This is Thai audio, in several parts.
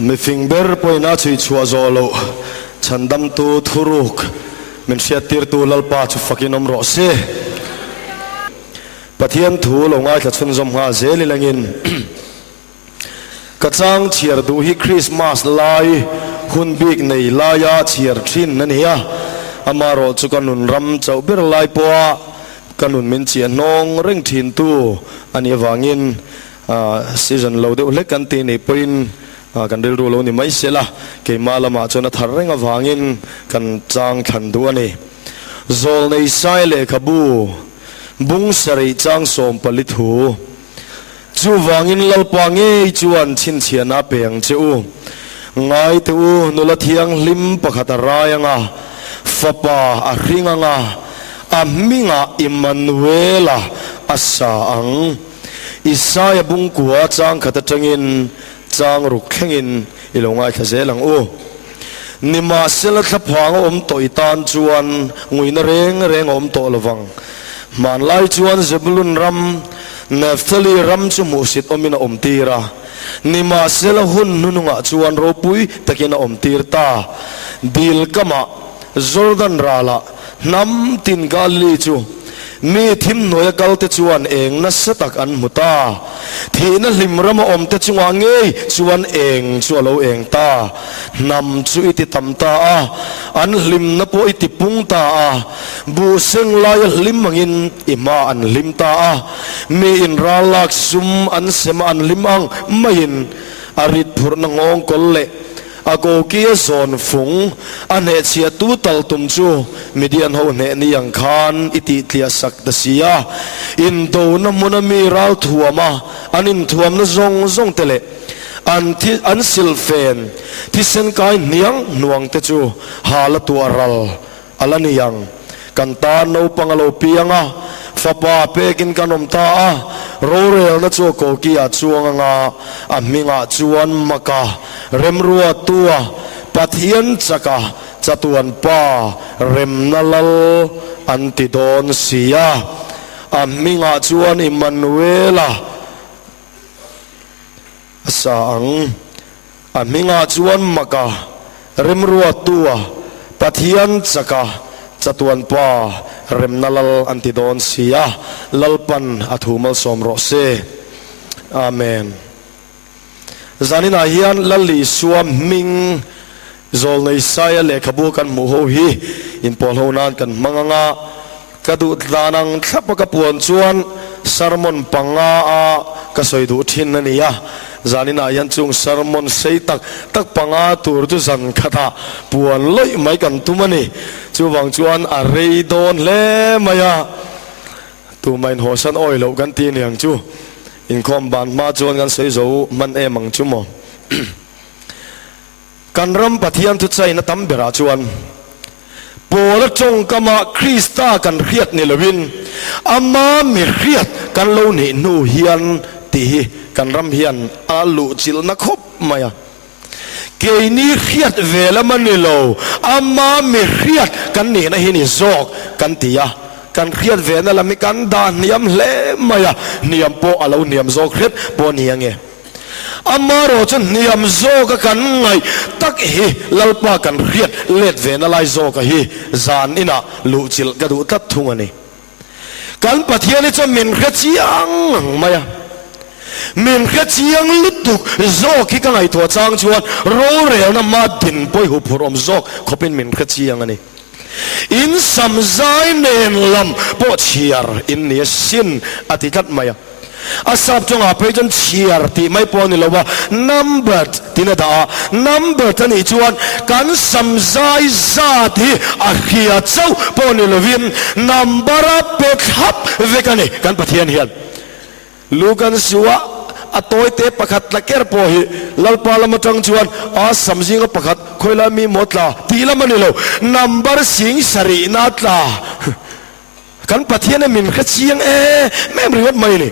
mi finger poina chui chua zolo chandam tu thuruk min siatir tu lalpa chu fakinom ro se pathian thu longai tha chun zom ha zeli langin kachang chiar du hi Christmas lai hun big nei laya chiar thin nania amaro chu kanun ram chau ber lai poa kanun min chi nong reng thin tu ani wangin season lo de ulek kan ti nei poin kan ril ru lo ni mai sela ke malama chona tharrenga wangin kan chang khan du ani zol nei sai le khabu bung sari chang som palithu chu wangin lalpa nge chuan chin chiana peng chu ngai tu nula thiang lim pakhat rayanga fapa a ringanga a minga Emmanuela asa ang Isaya bung kuwa chang khata tangin chang ruk khengin ilongai khazelang o nima sela thaphang om toitan chuan nguina reng om to lawang man lai chuan Zebulun ram Naphtali ram chu musit omina omtira nima sela hun nununga chuan ropui takina omtirta dil kama Jordan rala nam tin gali chu mi thim noya kalte chuan eng na satak an muta thina limrama omte chunga ngei chuan eng chualo eng ta nam chu iti tamta a an lim na po iti pungta a bu seng lai lim mangin ima an limta a mi in ralak sum an sema an limang main arit phur na ngong kolle ako kia zon fung ane chia tu tal tum chu midian ho ne ni yang khan iti tlia sak da sia in do na munami ral thuama anin thuam na zong tele an silfen ti sen kai niang nuang te chu hala tu aral alani yang kan ta no pangalo pianga fapa pekin kanom ta a rorel na chu ko kia chuanga aminga chuan maka remrua tua pathian chaka chatuan pa remnalal antidon sia aminga chuan Emmanuela asang aminga chuan maka remrua tua pathian chaka chatuan pa remnalal antidon sia lalpan athumal somro se amen zanina hian lalli suam ming zol nei saya le khabu kan mu ho hi in polhonan kan manganga kadu danang thapaka puan chuan sermon panga a kasoidu thin ania zanina yan chung sermon seitak tak panga tur tu zan khata puan loi mai kan tumani chuwang chuan a reidon le maya tu main hosan oilo kan tin yang chu in khom ban ma chuan kan sei zo man e mang chu mo kan ram pathian tu chai na tam bera chuan pola chong kama Krista kan riat ni lawin ama mi riat kan lo ni nu hian ti kan ram hian alu chil na khop maya ke ni riat vela manilo ama mi riat kan ni na hini zok kan tia kan riat vena la mi kan dan niam le maya niam po alo niam zok riat po niange amaro chen niam zok kan ngai tak hi lalpa kan riat let vena lai zok hi zan ina lu chil ga du tat thungani kan pathiani cha min khachiang maya min khachiang lutuk zok ki ka ngai to chang chuan ro re na ma din poi hu phurom zok khopin min khachiang ani in samzai nen lam po chiar in ni sin atikat maya asap chonga pejan chiar ti mai poni lowa number tinada number tani chuan kan samzai zati akhia chau poni lovin number pek hap vekani kan pathian hian lukan suwa atoi te pakhat laker po hi lalpa lamatang chuan a samjinga pakhat khoila mi motla tila manilo number sing sari natla kan pathian min khachiang mem riwat mai ni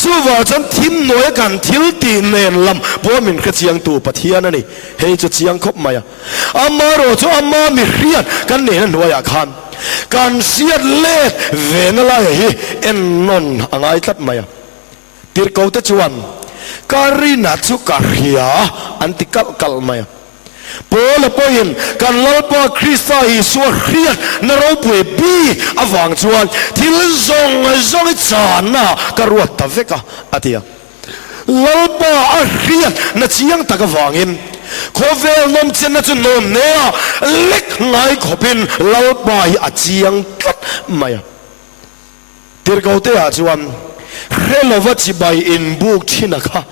chuwa chan thim noya kan thil ti nen lam po min khachiang tu pathian ani hei chu chiang khop maya amaro chu amma mi riat kan ne noya khan kan siat let venala hi en non angai tat maya tir ko te chuan karina chu karia antikal kalmaya Paul poin kan lalpa Krista Yesu Christ na ropwe bi awang chuan thil zong chana karuat taveka atia lalpa Christ na chiang takawangin khovel nom chen na chu nom nea lek ngai khopin lalpa hi achiang kat maya tirgote a chuan helova chi bai in book chinaka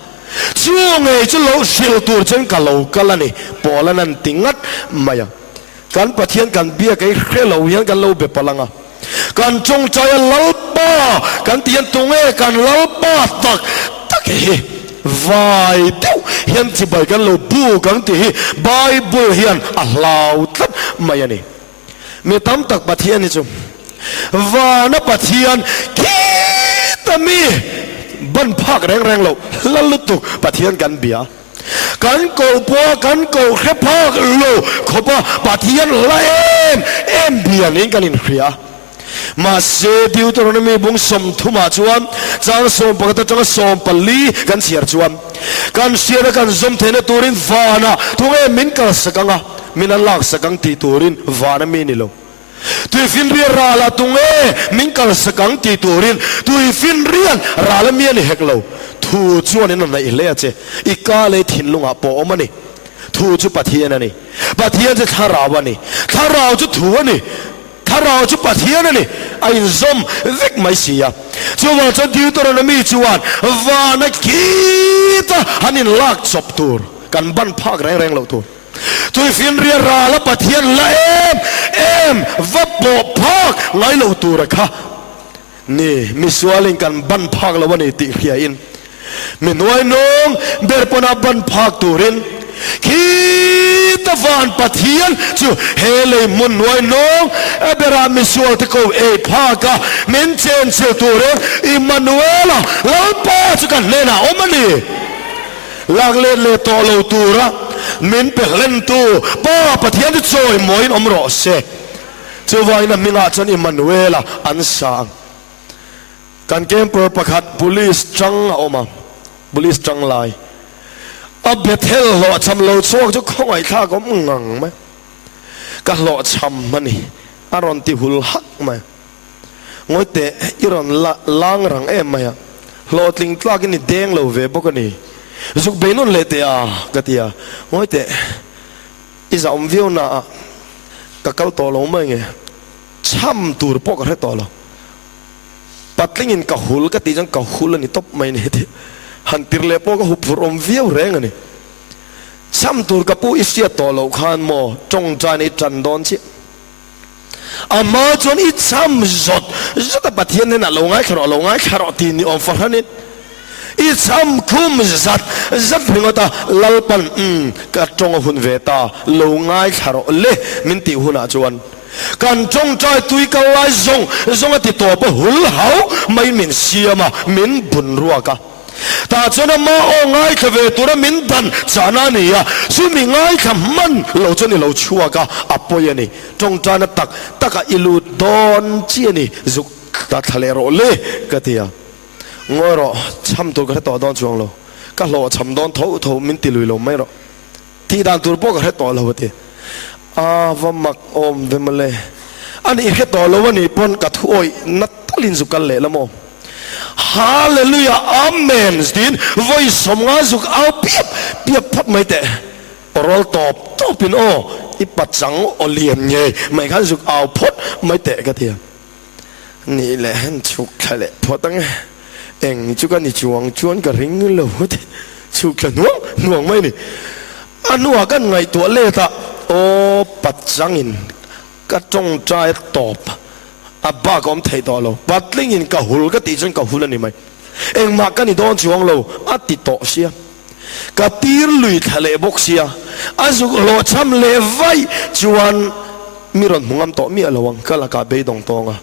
chuang ei chu lo sil tur chen ka lo kalani polanan tingat maya kan pathian kan bia kai hello hian kan lo be palanga kan chong chaya lalpa kan tian tunge kan lalpa tak he vai teu hian chi bai kan lo bu kan ti bible hian a hlau tlat maya ni me tam tak pathian ni chu wa na pathian kitami ban phak reng lo lalutuk pathian kan bia kan ko po kan ko khe phak lo khopa pathian la em bia ning kan in khria ma se Deuteronomy bung som thuma chuan chang som pakata chang som pali kan siar chuan kan siar kan zom thena turin vana tunge min ka sakanga min lak sakang ti turin vana min lo tui fin rian rala tunge mingkal sakang ti turin tui fin rian rala mian heklo thu chuan in na ile che ikale thinlunga po omani thu chu pathian ani pathian che tharawani tharau chu thu ani tharau chu pathian ani ain zom vek mai sia chuwa chu Deuteronomy chuan wana kita hanin lak chop tur kan ban phak reng lo tur tui fin ria ra la pathian la em va po phak ngai lo tur kha ni mi swalin kan ban phak lo wani ti khia in mi noi nong ber pona ban phak turin ki ta van pathian chu hele mun noi nong abera mi swal te ko e phaka men chen che turin Emmanuel la pa chu kan lena omani lag le to lo tura min pe len tu pa pathian tu choi moin omro se chu vai na minga chan Emmanuela an sang kan camper pakhat police chang oma police chang lai a bethel lo cham lo chok chu khoi tha ko ngang ma ka lo cham mani aron ti hul hak ma ngoi te iron lang rang em ma ya lo tling tlak ni deng lo ve bokani zuk benon le te a katia ngoi te iza viu na ka kal to lo ma nge cham tur pok re to lo patling in ka hul ka ti jang ka hul ni top mai ni ti han tir le po ka hu phur viu reng ani cham tur ka pu isia to lo khan mo chong cha ni chan don chi ama chon I cham zot zota pathian na lo ngai kharo ti ni on for hanin I cham khum zat ringota lalpan ka chong hun veta lo ngai kharo le min ti huna chuan kan chong chai tui ka lai zong ati to pa hul hau mai min siama min bun ruaka ta chona ma o ngai khave tura min dan chana ni ya su mi ngai khamman lo choni lo chuaka apoyani chong chana taka ilu don chi ni zuk ta thale ro le katia ngoro cham tu ka to don chuang lo ka lo cham don tho min ti lui lo mai ro ti dan tur bo ka to lo ti a va mak om ve male ani he to lo ni pon ka thuoi na talin zu kal le lamo hallelujah amen din voi somnga zuk au piep phat mai te orol top in o I patchang o lian nge mai khan zuk au phot mai te ka tia ni le han chuk khale photang eng chu ka ni chuang chuan ka ring lo te chuk ka nuang mai ni anua kan ngai to le ta o patchang in ka chong chai top abba kom thei to lo patling in ka hul ka ti chen ka hul ani mai eng ma ka ni don chuang lo ati to sia ka tir lui thale bok sia azuk lo cham le vai chuan miron mungam to mi alawang kala ka be dong tonga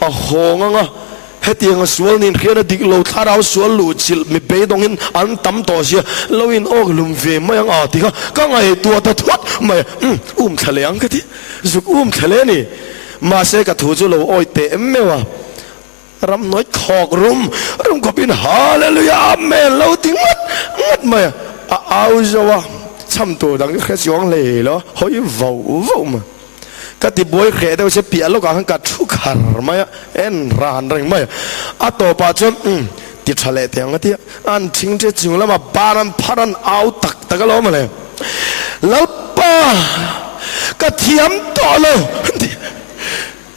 a honga hetiang sual nin khena dik lo tharau sual lu chil mi be dong in an tam to sia lo in og lum ve mai ang ati ka ngai tua ta thot mai thale ang ka ti zuk thale ni ma se ka thu chu lo oi te mewa ram noi khok rum ko pin hallelujah amen lo ting งัดมาเอาจะว่าช่ำตัวดังแค่ช่วงเลยเหรอเฮ้ยว้าวมาก็ติบวยแค่เดียวเสียเปียแล้วก็หังกัดทุกขันไหมเอ็นร้านอะไรไหมต่อไปจนติดทะเลเตียงก็ที่อันทิ้งเจ้าจิ๋วแล้วมาบารันพารันเอาตักก็ล้อมาเลยแล้วป้าก็เทียมต่อเลย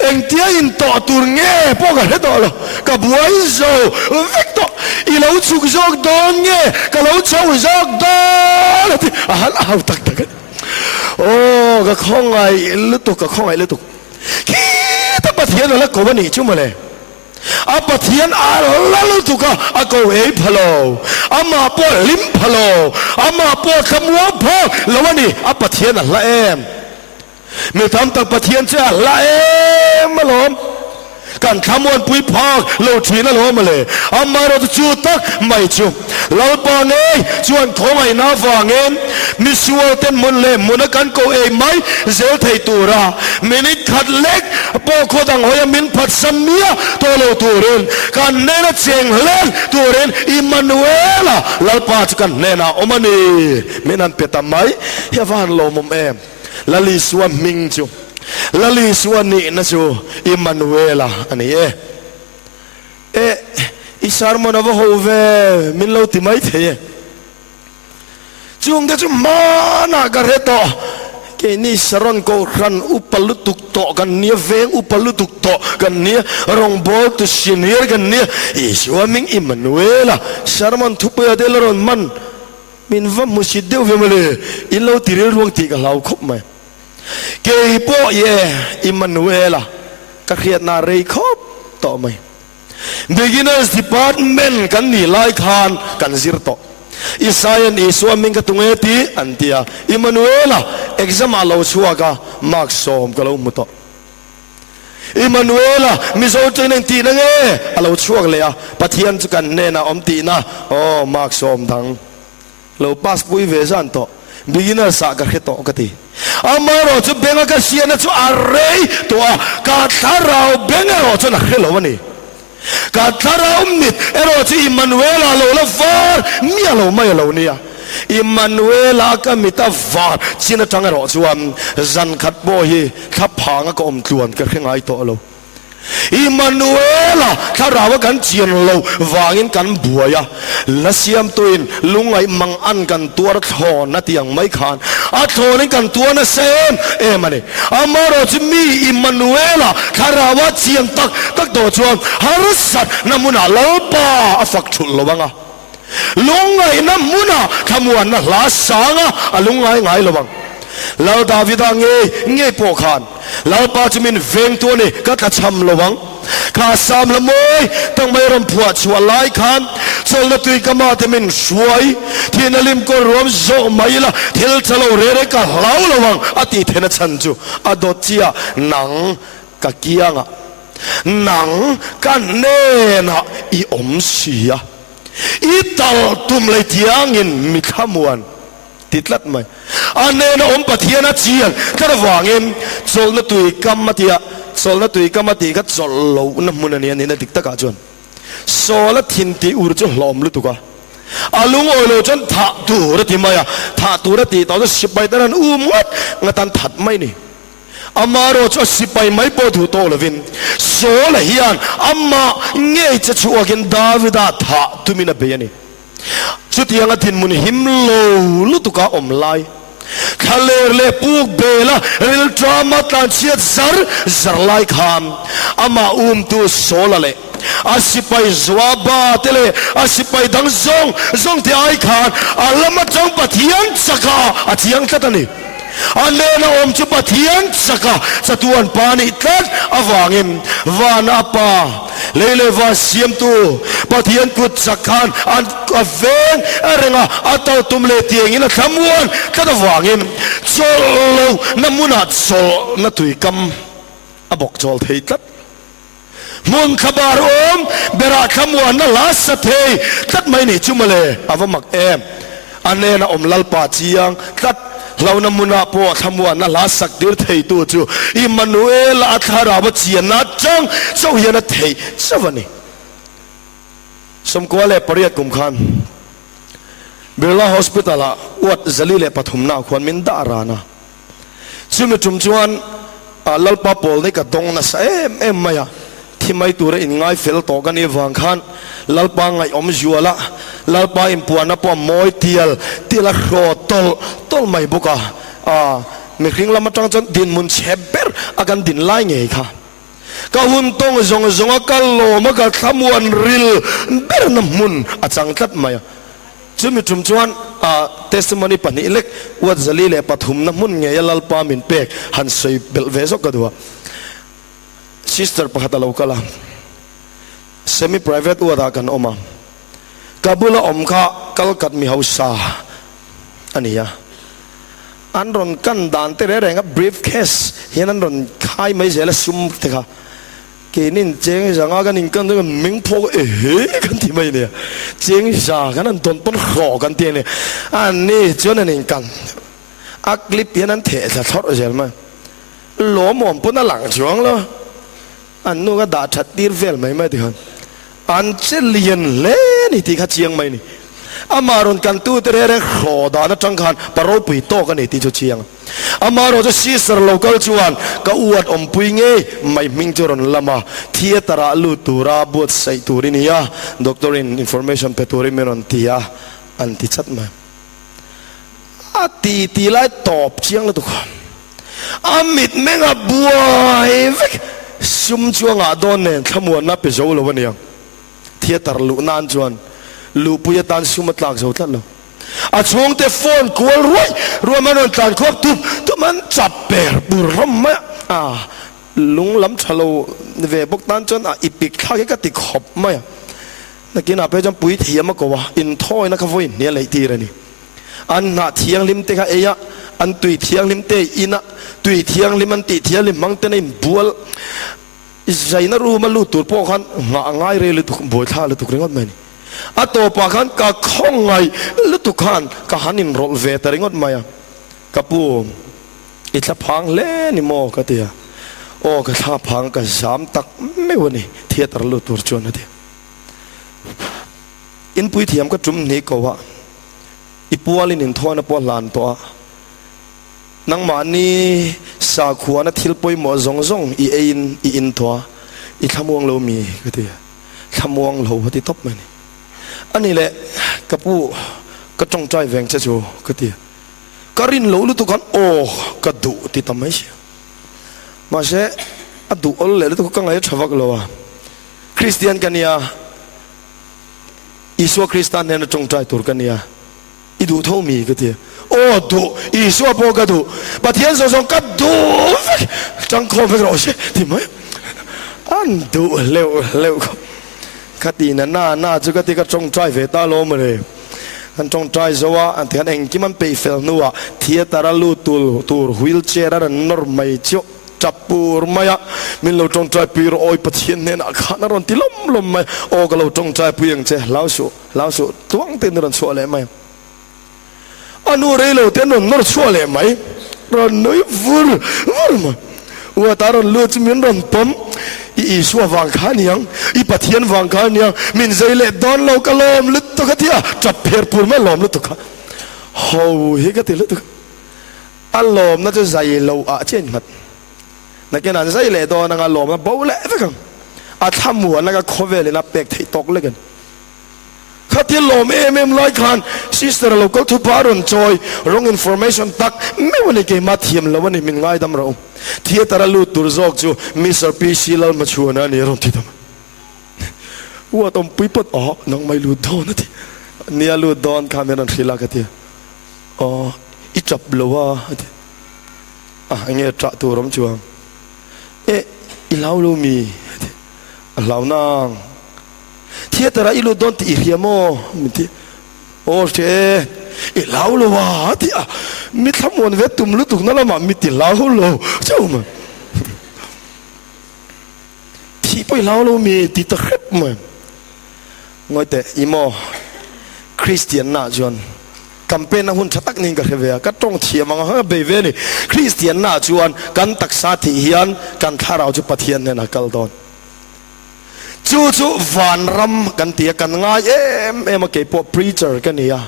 เอ็งเทียอินต่อตัวเงี้ยพวกกันต่อเลยก็บวยโซ่วิกต่ออีเราชุกโซ่ดอนเงี้ยก็เราเช่าโซ่ดอนที่เอาตักกันโอ้ก็ข้องไงลุตุกก็ข้องไงลุตุกคิดแต่ปะเทียนแล้วก็วันนี้ชุ่มเลยปะเทียนแล้วลุตุกก็ก็เอพะโลมาปวดลิ้มพะโลมาปวดขมวพอแล้ววันนี้ปะเทียนละเอ็มไม่ทำตั้งปะเทียนจะละเอ็มมาล้อมกันขมวนปุยพอกเราทีนั่นล้อมมาเลยมาเราจะจูตักไม่จูเราปอนเอ้ชวนของไอ้น้าฟังเองมิสวอเต็นมุนเล่มุนกันก็เอ้ไม่เซลไทยตัวระมินิขัดเล็กปอกดังหอยมินพัดสมียตัวเราตัวเรนกันเนนเชงเล่นตัวเรนอิมมานูเอล่าเราปาจกันเนน่าอมันนี่มินันเปตาไม่เฮวันโลมุมเอ็มลาลิสวามิงจูลาลิสวานี่นะจูอิมมานูเอล่าอันนี้อิสารมันเอาหัวเวมินเราติไม่เทจุงก็จุมานาการเรตแกนี่สรอนก็รันอุปลุตุกโตกันเนี่ยเวงอุปลุตุกโตกันเนี่ยรองบอลตุชินีร์กันเนี่ยอิสวามิงอิมมานูเอล่าสารมันทุบไปเดลรอนมันมินว่ามุสิเดียวเวมเลยอินเราติเรื่องรวงตีกับเราครบไหมเกย์พ่อเย่อิมมานูเอล่ะก็เขียนนาเรย์ครบต่อไหม beginners department กันนี่ไล่คานกันซิร์โตอิสายนอิสวามิงกับตุงเอตีอันเดียอิมมานูเอล่ะ exam เราชัวร์ก็มาร์กสอมก็เรามุตอิมมานูเอล่ะมิโซเจนังตีนังเราชัวร์เลยปะเทียนจุกันเนน่ะอมตีนะมาร์กสอมดังเราพาสปุยเวซันโต beginner สักกระเทโตกติมาเราจะเบ่งกันเสียนะจะอะไรตัวกาตาเราเบ่งเราจะนักเรียนวันนี้กาตาเรามิดเราจะอิมมานูเอล่าเราละฟาร์มีอะไรไม่เราเนี่ยอิมมานูเอล่าก็มิตาฟาร์ชินจังเราจะวันจันขัดบ่อยขับพังก็อมตวนกันแค่ไงตัวเราอิมมานูเอล่าถ้าเรากันเจียนเราวางินกันบัวยาและเสียมตัวอินลุงไอมังอันกันตัวทอนัดยังไม่ขานทอนี่กันตัวนั่นเซมมันนี่มาเราจะมีอิมมานูเอล่าถ้าเราเจียนตักตัวชวนฮารุสัตน้ำมุนาเราป้าฟักชุนเราบ้างลุงไอน้ำมุนาขมวนน่ะลาสางลุงไงเราบ้างเราดาวิดเงยปอขานเราปาจมินเวงตัวนี้ก็กระชำระวังข้าสามละมวยต้องไม่รำพัวชัวไล่ขานโซลตุยกมาเตมินช่วยที่นลิมก็รวมโซไม่ละทิลทะเลเร่ก็เล่าระวังอติเทนชันจูอดเจียหนังกะเกียงหนังกันเนนะอีอมเสียอีตัลตุมเลยที่ยังอินมิขมวนติดลัดไหมอันนี้นะอมปะเทียนะเจียนก็ระวังเองโซลนตุยกรรมติยะโซลนตุยกรรมติก็โซลโลน้ำมันเนี่ยนี่นะติดตะกาจวนโซลทินติอุรจะหลอมลุตุกะลุงโอโลจนถาตูระติมาถาตูระติตอนนั้นสิบใบตอนนั้นมัดงั้นตันถัดไม่นี่มาโรจะสิบใบไม่พอถูโตเลวินโซลเฮียนมาเงี้ยจะชัวกินดาวิดาถาตุมินาเบียนี่ชุดยังทินมุนหิมโลลุตุกะอมไลทะเลเลปูกเบลาเรลดรามาตันเชียดซาร์ไลคามมาตุโซลเลอาสิไปจวาบาเตเลอาสิไปดังซงที่ไอคานลมาจังปะเทียนสักอาเทียงตัดนี่อันเลนะอมจุปะเทียนสักสตุวันปานิตัดอวางิมวานาปาเลวาเสียมตูปะเทียนกุดสักขันอันกเวงเรงอัตตุมเลตีงินะขมวนตัดอวางิมโซโลน้ำมุนัดโซนัตุยกัมบอกโจลเทตัดมุนขบารเบราขมวนนั่นลาสเทตัดไม่หนีจุมาเลอวมักอันเนนะอมลัลปาจียังตัดเรานำมุนาปัวขมวนนั่นลาสักเดือดเทยตัวจูอิมมานูเอลอัธาราวเจียนัดจังเจ้าเฮียนัดเทยสวรรค์สมควรเลยปริยัติกุมขัน Birla Hospital a wat zalile pathum na khwan min da rana chumi tum chuan lalpa pol nei ka dong na sa em maya thimai tura in ngai fel to kan i wang khan lalpa ngai om juala lalpa in puana po moi tila ro tol mai buka mi khring lama tang chon din mun cheber akan din lai ngei kha ka hun tong zong ka lo ma ka thamuan ril ber na mun achang tlat maya chumi tum chuan testimony pani elek wat zalile pathum na mun nge lalpa min pek han sei bel ve so ka duwa sister pakata lokala semi private wada kan oma kabula omkha kalkat mi hausa ania anron kan dan te re nga briefcase hian ron khai mai zela sum te kha kenin cheng janga kan in kan ming pho kan ti mai ne cheng ja kan an ton kho kan ti ne an ni chon an in kan a clip hian an the sa thot zel ma lo mom pun lang chuang lo an nu ga da that tir vel mai mai ti han an che lien le ni ti kha chiang mai ni amaron kan tu te re kho da na tang khan paro pui to kan ni ti chu chiang amaro jo sister local chuan ka uat om pui nge mai ming choron lama theater lu tura bot sai turinia doctor in information peturi meron tia an ti chat ma ti lai top chiang la tu khan amit menga buai vek sum chuanga don nen thamuan na pe zo lo waniang theater lu nan chuan lu puya tan sumat lak zo tlat lo a chong te phone call ruai manon tan khop tu man chap per bur rom ma lung lam thalo ve bok tan chon ipik thak ka ti khop ma nakin ape jam pui thiam ko wa in thoi na ka voi ne lai ti rani an na thiang lim te ka eya an tui thiang lim te ina tui thiang lim an ti thiang lim mang te nei bual zaina ru ma lu tur po khan ngai re lu tu boi tha lu tu ringot mai ni ato pa khan ka khong ngai lu tu khan ka hanin rol ve ta ringot maya kapu itla phang le ni mo ka tia o ka tha phang ka sam tak me woni theater lu tur chon ati in pui thiam ka tum ni ko wa ipualin in thona po lan to nang mani sa khuana thil poi mo zong i in to i thamuang lo mi ka tia thamuang lo hati top mani ani le kapu ka tong chai veng cha chu ka tia karin lo lu tu kan o ka du ti tamai sia ma se adu ol le tu ka ngai thawak lo wa christian kania iso kristan ne tong chai tur kania idu tho mi ka tia o du iso po ka du ba thian so ka du chang kho ve ro se ti mai an du leu khát đi na chú cái cái trong trái về ta lo mà đấy anh trong trái rồi anh thấy anh kim anh bị phèn nữa thiệt là lu tu wheelchair là normal chứ chập bùr maya mình lo trong trái bùr oi bắt hiện nên khát nó còn tí lom mày ô cái lo trong trái bùr yang chơi lao số tuang tên nó xua lại mày anh nuôi rồi lo tên nó xua lại mày rồi nói vur mà ua ta rồi lu chỉ miếng rồi pom i suwa wang khan yang i pathian wang khan yang min zaile don lo kalom lut to khatia chap pher pur ma lom lut to kha ho hi ka ti lut alom na cho zai lo a chen mat na ke nan zaile don na lom na bo le fa kang a thamu na ka khovel na pek thei tok le kan khatia lom em lai khan sister local to paron choi wrong information tak me woni ke ma thiam lo woni min ngai dam ro theater lu tur zok chu Mr. P silal ma chuana ni ron ti dam wa tom pui pot nang mai lu don ti nia lu don cameron khila ka ti i chap lowa nge tra tu rom chuang i lau lu mi lau nang theater ilu don ti riamo mi ti che i lau lo wa ti mi thamon ve tum lu tuk na la ma mi ti lau lo chau ma ti poi lau lo mi ti ta khep ma ngoi te imo christian na jon campaign na hun chatak ning ka heve ka tong thia manga ha be ve ni christian na chuan kan taksa thi hian kan tharau chu pathian ne na kal don chu van ram kan tia kan nga em ke po preacher kan ya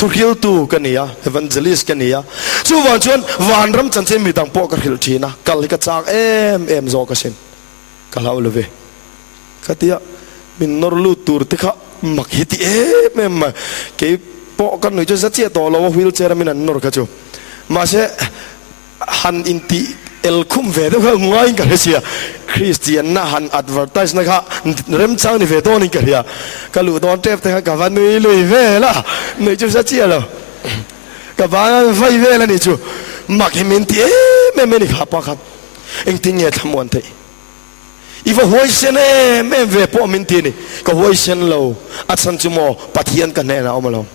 ทุเรียลตูกันนี่เอวันเจลิสกันนี่จู่วันชวนวันรำจันเซมีตังปอกระหิลทีนะกัลลิกจากเอ็มโซกัสินกัลฮาวเลเวก็ที่มินนอร์ลูตูร์ที่เขามักฮิตเอ็มเกี่ยปอกกันหน่อยจะเสียตัวเราวิลเชอร์มินันนอร์กันจู่มาเช่ฮันอินตีเอลคุมเวดก็ง่ายกันเลยสิคริสเตียนน่ะฮันอัดเวอร์ทิสนะครับเริ่มจ้างนี่เวดนี่กันเลยก็รู้ตอนเทปแต่กับวันนี้ลุยเวล่ะนี่จะเสียแล้วกับวันไฟเวล่ะนี่จู่มักเห็นมินตีไม่นี่ขับปะครับเอ็งทิ้งเนี่ยทำวันที่อีว่าหัวเส้นไม่เวปอมินตีนี่ก็หัวเส้นเราอัดสันจุโมปัทยันกันแน่นะเอามาลอง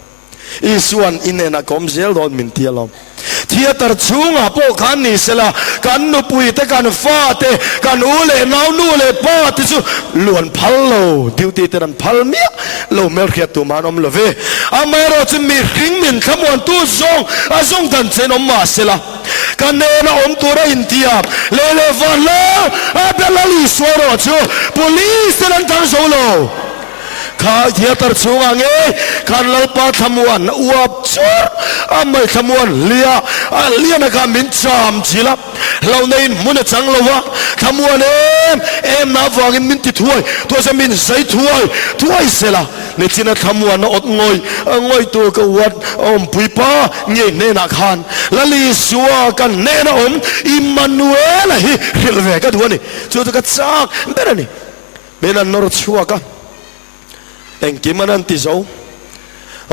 อีส่วนอินเนน่ะคอมเซลโดนมินตีลองที่ตัดช่วงพวกขันนี่เสละกันนุปุยแต่กันฟ้าเตกันอูเล่นาวนูเล่ป้าที่สุล้วนพัลโลดิวตีแต่นั้นพัลเมียโลเมลเขียตัวมันอมลเวอเมริกาจะมีขิงมินขมวนตู้ซองอาซองตันเซนอมมาเสละกันเนน่ะอมตัวระอินทิอาบเลเลฟันเลอาเบลลิสวรจู police นั้นทั้งโซโลข้าเทียตร์ช่วงเงี้ยขันเราปาทำวันอวบชัวไม่ทำวันเลียนะครับมินจามจิลับเราในมุนจังเราวะทำวันเอ็มน้าฟังมินติถ้วยตัวจะมินใส่ถ้วยเสละนี่จีน่าทำวันอดงอยตัวกวัดปุยป้าเงี้ยเนนักขันละลิสัวกันเนนอิมมานูเอลฮิริลเวกันตัวนี้จู่ตัวก็จากเบรนี่เบรนนรชัวกันเอ็งกิมันนั่นติโซ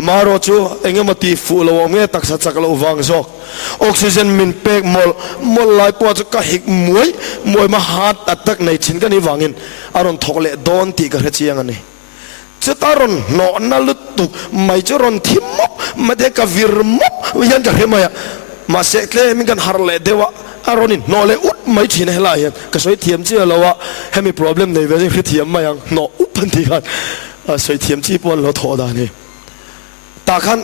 มาโรจูเอ็งมาตีฟูลวงเงี้ยตักสัจจ์เราวังโซออกซิเจนมินเปกมอลไลปวดจะกะหิกมวยมาหาตักในชิ้นกันนี่วังอินอารมณ์ทอกเล่โดนตีกระเจียงอันนี้จะตารอนนอนนั่ลุตุไม่จะรอนทิมมไม่ได้กับวิรมวิญญาณจะเห็นไหมมาเสกเล่มิกันฮาร์เล่เดวะอารมณ์นี่นอเล่อุดไม่ชินให้ลายก็สวยเทียมเชื่อเราว่าให้มี problem ในเวลาที่เทียมมายังนออุปันทีกันสวยเทียมที่ปนเราทอดานี่ตาขัน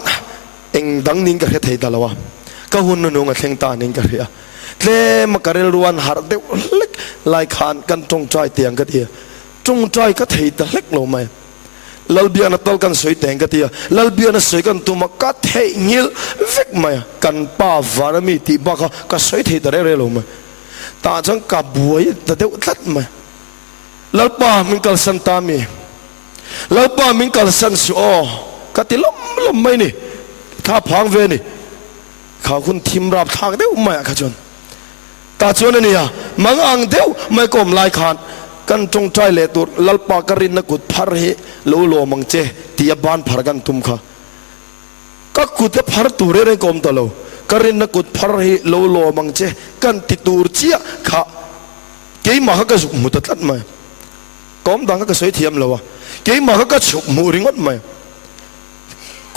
เอ็งดังนิ่งกันแค่ตาละวะก็หุ่นนุ่งกันเข่งตานิ่งกันเฮียเล่มาการเรวันหาเด็กเล็กลายขานกันจงใจเตียงกันเฮียจงใจก็เทียตาเล็กลงไหมลัลเบียนตอลกันสวยเตียงกันเฮียลัลเบียนสวยกันตัวมาก็เทียงิลเวกไหมกันป้าวารามีตีบ้าก็สวยเทียตาเร่ลงไหมตาจังกับบัวแต่เด็กตัดไหมลัลป้ามิงกัลสันตามีแล้วป้ามิงกัลสันสุโอก็ติล้มไม่นี่ข้าพังเวนี่ข้าคุณทีมรับทางเดียวไม่ข้าจนตาจนนี่มังอังเดียวไม่กลมลายขานกันจงใจเลตุลัลปากรินนักุดพาร์เหโลมังเจที่ยาบานพาร์กันตุมข้าก็กุดพาร์ตูเรื่องกลมตลอดกรินนักุดพาร์เหโลมังเจกันติตูร์เจียข้าเกี่ยมาก็สุกมุดตัดไหมกลมดังก็สวยเทียมเลยวะเกี่ยมาก็สุกมูริงอดไหม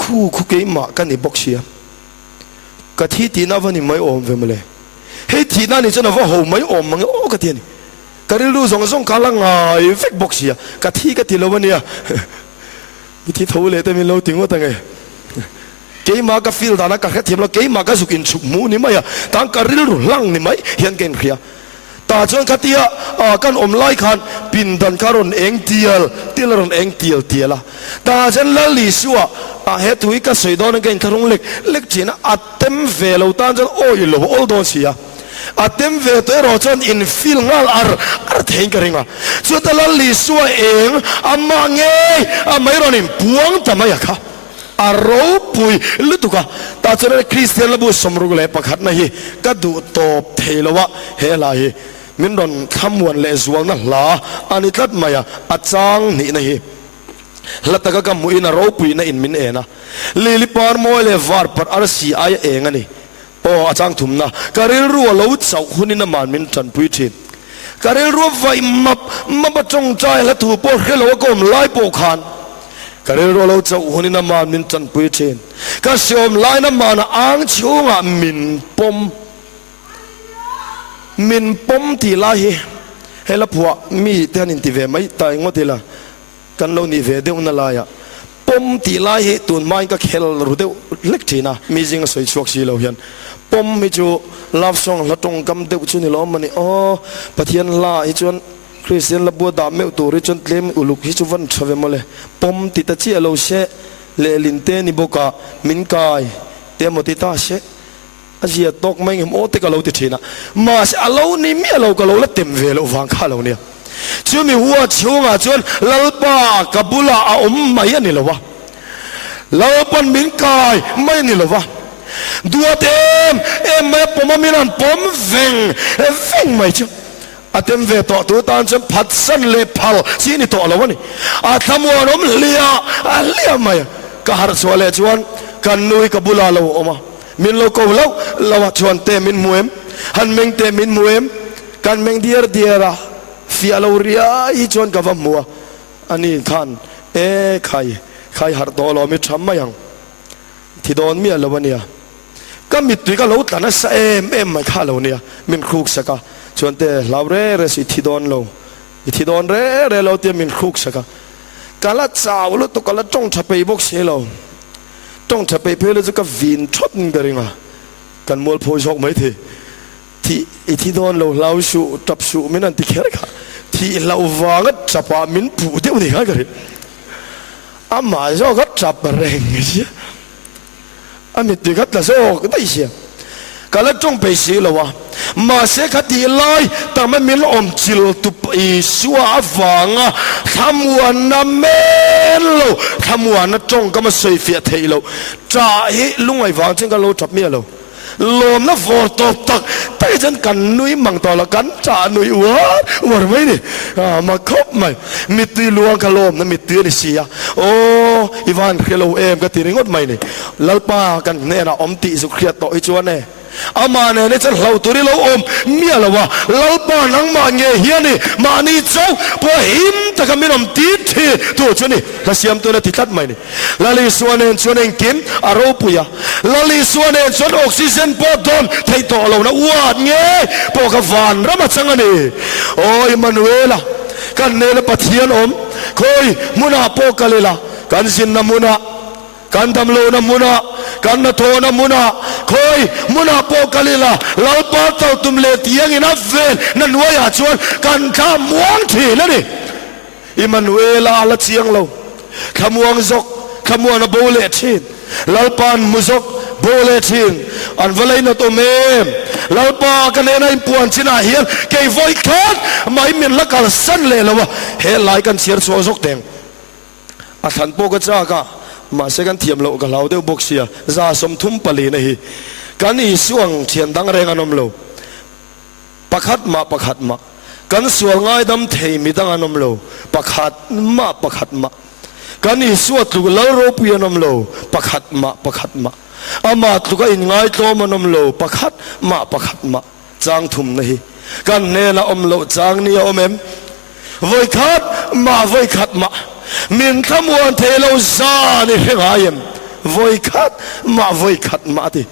คู่เกี่ยมากันนี่บอกเสียกะที่ตีน่าวันนี้ไม่อมเวมเลยเฮ้ยที่นั่นนี่จะน่าว่าโหไม่อมมั้งโอ้กะที่นี่กะเรื่องรู้ส่งกาลังไงเฟกบอกเสียกะที่เราวันนี้มีที่ทูเลยแต่ไม่รู้ถึงว่าตั้งไงเกี่ยมาก็ฟีลตานะกะแค่เทียมเราเกี่ยมาก็สุกินสุกมูนี่ไหมอะตั้งกะเรื่องรู้ลังนี่ไหมเห็นเก่งเขียตาจนกะที่กันอมไล่ขันปินดันคารอนเองเตียลรอนเองเตียละตาจนละลิสัวเฮตุยก็สวยดอนกันคารอนเล็กจีน่ะอัดเต็มเวลตาจนโอ้ยโลโอลดอนเสียอัดเต็มเวตัวเราจนอินฟิลงาลอาร์เทงกันเองอ่ะสุดท้ายละลิสัวเองมาเงยไม่รอนิมพวงทำไมอะคะอารมณ์ปุยลุตุกะตาจนคริสเตียนละบุสมรุกเลยประคัดนะฮีก็ดูตบเทลวะเฮลาฮีมินดอนทำวันเลสวงนั่นละอันนี้ทัดมาอะอาจารย์นี่นะฮีลัตตะก็มุยนะรูปุยนะอินมินเอนะลิปาร์มวยเลวาร์ปาร์อาร์ซีไอเองอันนี้โอ้อาจารย์ทุ่มนะการเรู้เราจะเอาคนนี้นะมันมินจันปุยทีการเรู้ไฟมาประจงใจและถูกปอร์เขลวก็มไล่ปอขันการเรู้เราจะเอาคนนี้นะมันมินจันปุยทีการเสียมไล่นะมันอ่างชิวงะมินปมที่ไล่เฮลับหัวมีเท่านินที่เวไม่ตายงดที่ละกันเรานี่เวเดียวนั่นลายปมที่ไล่ตุนไม้ก็เคลรู้เดียวเล็กทีนะมีจริงสวยชวกสีเราเห็นปมไม่จูลาฟซองละตรงกำเดียวชุนี่ล้อมันนี่อ๋อปะเทียนลาฮิจวนคริสเตียนละบัวดามเมวตัวริจวนเตลมอุลุกฮิจวันชเวมาเลยปมติดตะเจียเราเช เลลินเตนิบกะมินกายเตมติตาเชอาเจียตกไม่เห็นโอติกะเราติดทีนะมาเสอเรานี่มีเรากะเราละเต็มเวลวางข้าเราเนี่ยช่วยมีหัวช่วงจนลลปากะบุลาอมไม่ยันนี่หรอวะเราปันมินกายไม่นี่หรอวะดูเต็มแม่ผมมีนั่นผมเว่งไม่จ้ะอาเต็มเวต่อตัวตานจนพัดสันเล็บพัลซีนี่ต่อแล้ววะนี่อาทำวันอมเลียไม่ก็หาสวเลจวนกันนุยกับบุลาเราออกมามินโลโก้เราชวนเตมินมวยมฮันเมงเตมินมวยมกันเมงเดียร์ฟิอาลูริยาอีชวนกับมัวอันนี้ขันใครหาตัวเราไม่ทำมายังที่โดนเมียเราวันนี้ก็มิดตัวก็เราแต่นั้นเอ็มไม่ข้าเราเนี่ยมินครุกสักชวนเตเราเร่สิที่โดนเราที่โดนเร่เราเตมินครุกสักการละจ้าวลุตุการละจ้องจะไปบกเสียเราจ้องจะไปเพื่อเราจะกับวินชดกันเองกันมัวโพชกไม่ทีที่โดนเราสู้จับสู้ไม่นั่นที่แค่ค่ะที่เราวางก็จับว่ามินปูเดียวนี่ค่ะกันอามาโซ่ก็จับแรงเสียอามิติก็แต่โซ่ก็ได้เสียการละจ้องไปเสียแล้ววะมาเสียคดีไล่แต่ไม่มีอมจิลตุปอีสัวฟังทำวันนั้นเมลโลทำวันนั้นจ้องก็มาเสียเฟียเทโลจ่าเฮลุงไอ้ฟังจึงก็โลจับเมียโลลมน่ะฝนตกตักแต่ฉันกันนุยมังตอละกันจ่านุยวัดไม่ดิมาคบไหมมิตรลวงกะลมนะมิตรนี่เสียโอ้อีวานเคโลเอ็มก็ตีริงดไหมนี่ลัลป้ากันเนี่ยนะอมติสุขเรียต่ออีจวนเนี่ยอามาเนี่ยฉันเราตัวนี้เราอมเมียละวะลัลป้านังมาเงี้ยเฮียนี่มานี่เจ้าพอหิมแต่ก็ไม่นำตีทีตัวชนี่ละเสียมตัวนั้นติดตัดไหมนี่ลลิส่วนเนี่ยส่วนเองกินอารมณ์ปุยลลิส่วนเนี่ยส่วนออกซิเจนพอดอนไทยต่อเรานะวาดเงี้ยพอกระฟานรับมาจังนี่โอ้ยมันเวล่ะกันเนี่ยละปะเทียนอมคอยมุนาโปกะเลยล่ะกันสินน้ำมุนากันทำโลน้ำมุนากันนาโทน้ำมุนาคอยมุนาโปกะเลยล่ะเราปาเต่าตุ่มเลตียงอินับเวนนั่นว่าอย่าชวนกันข้ามวงทีนั่นนี่อิมันเวลาละเชียงเราขมวงจกขมวงโบเลชินเราปานมุจกโบเลชินอันเวลัยนตัวเมมเราปากันในปวนชินาเฮียนเกยไฟคัดไม่มีละกันสั้นเลยละวะเฮลัยกันเสียร์โซจกเต็งอาทันโปกจ้ากะมาเสกันเทียมเรากับเราเดียวบกเสียซาสมทุ่มปลีนี่กันอีส่วงเทียนดังแรงอนมเราประคัดมากันส่วงง่ายดำเทมิดังอนมเราประคัดมากันอีส่วงตุกลาโรปีอนมเราประคัดมาอามาตุกอินง่ายโตมันอมเราประคัดมาจางทุ่มนี่กันเนน่ะอมเราจางนี่อมเอ็มไว้คัดมามินขมวนเทโลซานี่เฮงหายมไว้คัดมาดิ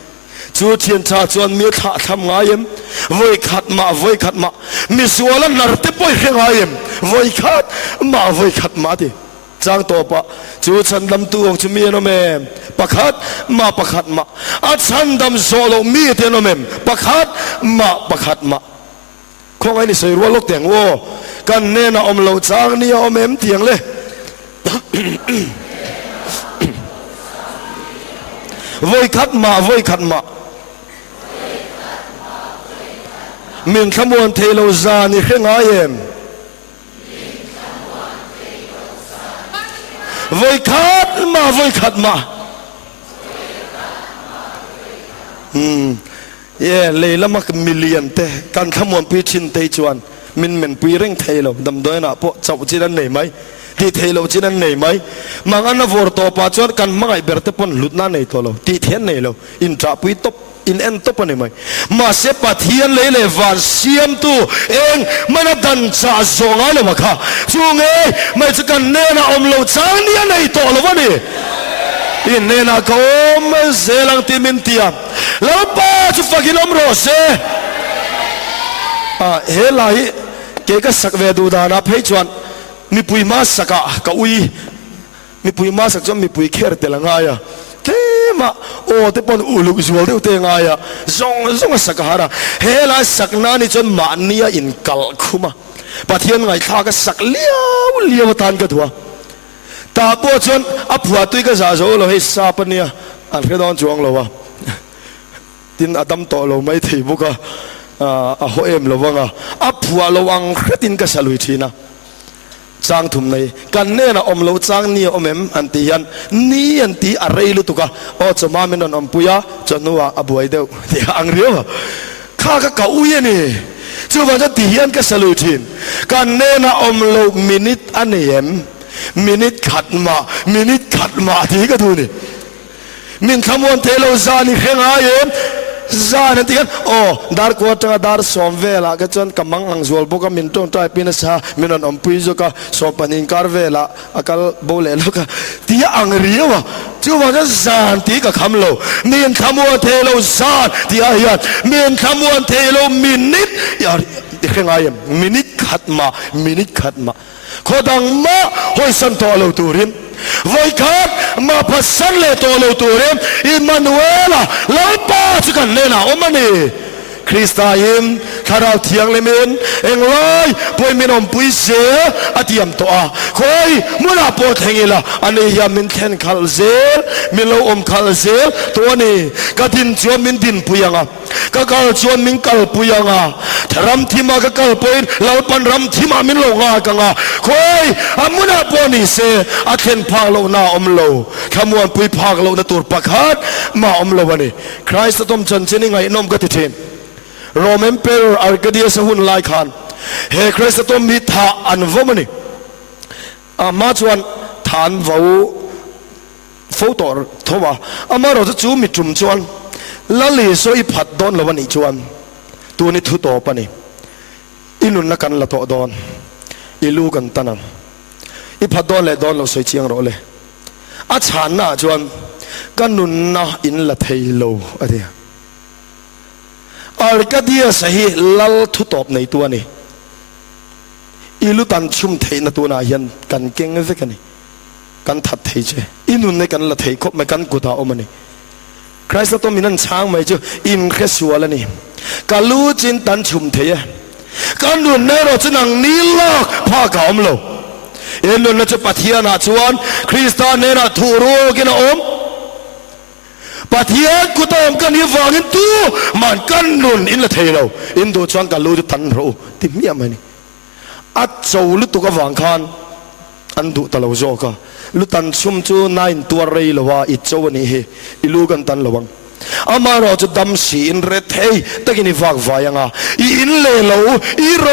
จูเทียนชาจวนมีท่าทำไงมไว้คัดมามิสวาลนารติปอยเฮงหายมไว้คัดมาดิจางตัวปะจูฉันดำตัวของจมีนอมเอ็มประคัดมาอาฉันดำโซโลมีเทนอมเอ็มประคัดมาคงไอ้นี่ใส่รัวลูกเตียงวัวกันเนน่ะอมเราจางนี่อมเอ็มเตียงเลยไว้คัดมามินขมวนเทโลซานี่เข่งไอเอ็มไว้คัดมาเลยละมักมิลเลียนเตกันขมวนปีชินเตจวนมินเหม็นปีเร่งเทโลดำด้วยนะพวกเจ้าจีนันไหนไหมที่เทโลจีนันไหนไหมมังอันนวอร์ตปาจวนกันมังไอเบอร์เตปนลุดนั่นไหนตัวเราที่เทียนไหนเราอินทราปุยตบอินเอ็นตบปนไหมมาเสพเทียนเลยวันเสียมตัวเองมันดันจ่าจงอะไรวะค่ะจูงไม่จะกันเนน่ะอมเราจางเนี่ยไหนตัวเราวะนี่อินเนน่ะก็ไม่เซลังติมินเตียแล้วป้าจะฟังกินอมโรเซเฮลัยเกก็สักเวดูดานะเพจวนมีปุยมาสักกะอุยมีปุยมาสักจนมีปุยเคร์เตลังไงอะเคมาโอ้เตปนอุลุกจวลเตไงอะซงสักหาระเฮลัยสักนานี่จนมาเนียอินกัลคุมาปะเทียนไงท่าก็สักเลี้ยวทานกันทัวต ตาปัวชนอับหัวตุยก็สาโซเราให้ซาปเนี่ยอันแค่ตอนจวงเราวะตินอดัมโตเราไม่ถีบุกะโฮเอ็มเราวังอับหัวเราวังแค่ตินก็สลุยทีนะจางถุมในกันเน่นะอมเราจางนี่อมเอ็มอันตียันนี่อันตีอะไรลุตุกะโอจะมาเมนอนอมปุยะจะนัวอบวยเดียวเดี๋ยวอังเรียวข้าก็เก่าอุ้ยนี่จู่ว่าจะตียันก็สลุยทีกันเน่นะอมเรามินิตอันเอ็มมินิตขัดมาทีก็ดูนี่มินขมวนเทโลซานี่เข่งอาเอ็มซาเนี่ยที่กันโอ้ดาร์กวอเตอร์ดาร์สอมเวล่ะก็จนกำมังอังซวลบุกมินต้นใจพินัสฮะมินอันปุยจุกะสอปันินคาร์เวล่ะอากาศโบเลลุกะที่อังเรียวะจู่ว่าจะซานที่ก็คำโลมินขมวนเทโลซาที่อายัดมินขมวนเทโลมินิตอย่าที่เข่งอาเอ็มมินิตขัดมาขดังมาหอยสันตัวเราตัวริมไว้ขัดมาพัศนเลตัวเราตัวริมอิมมานูเอล่ะลาป้าสุกันเลนะโอมันนี่คริสตายิมข้าเราเทียงเลมินเอ็งไล่ป่วยมินอมปุยเสียอธิยมตัวคอยมุนาปวดแหงละอันนี้ยามินเทนคัลเซลมินเราอมคัลเซลตัวนี้ก็ดินจวนมินดินปุยังอ่ะก็กาจวนมินกัลปุยังอ่ะถ้ารำที่มาก็กัลปุยเราปันรำที่มามินโลงอ่ะกังอ่ะคอยอามุนาปวนี่เสอาเทนพาโลนาอมโลขมวนปุยพากโลนตัวปักฮัดมาอมโลวันนี้ใครสะต้มจันเชนิงไงนมก็ติดเทนโรมเอ็มเปอร์อาร์กเดียสหุ่นไลคันเฮคริสต์ตัวมีท่าอันวมันนี่มาชวนฐานวาวฟูตอร์ทว่ามาเราจะจูมิจุมชวนละลีโซอีพัดดอนละวันนี้ชวนตัวนี้ทุตโตปะนี่อินุนนักันละโตดอนอิลูกันตันังอีพัดดอนเลยดอนเราสวยเชียงเราเลยอาชานะชวนกันนุนนะอินละเทโลอะไรอาร์กเดียสหิลัลทุตอบในตัวนี้อิลุตันชุมเทนตัวนายันกันเก่งสักนี่กันทัดเทเจอินุนในกันละเทคบไม่กันกุตาอมันนี่ใครสักตัวมีนั่นช้างไม่เจออิมเคสชัวละนี่กันรู้จินตันชุมเทกันนุนในเราจะนั่งนิลักพาเขาอมโลเอ็นนุนจะปะเทียนาชวนคริสตานเนน่ะทูโรกินอมปะเทียนกุตอมกันยี่ฟังอินตูมันกันนุนอินละเทโลอินดูชวนกันรู้จะทันเราติมีอะไรนี่อัดโจลุตุกวังคันอันดูตะลาวโจกะลุตันชุมจูนายตัวเรย์ละว่าอิโจวันนี้เฮอิลูกันตันละวังอามาเราจะดำสีอินเรทเฮตะกินฟักวายังอ่ะอินเลโลอิโร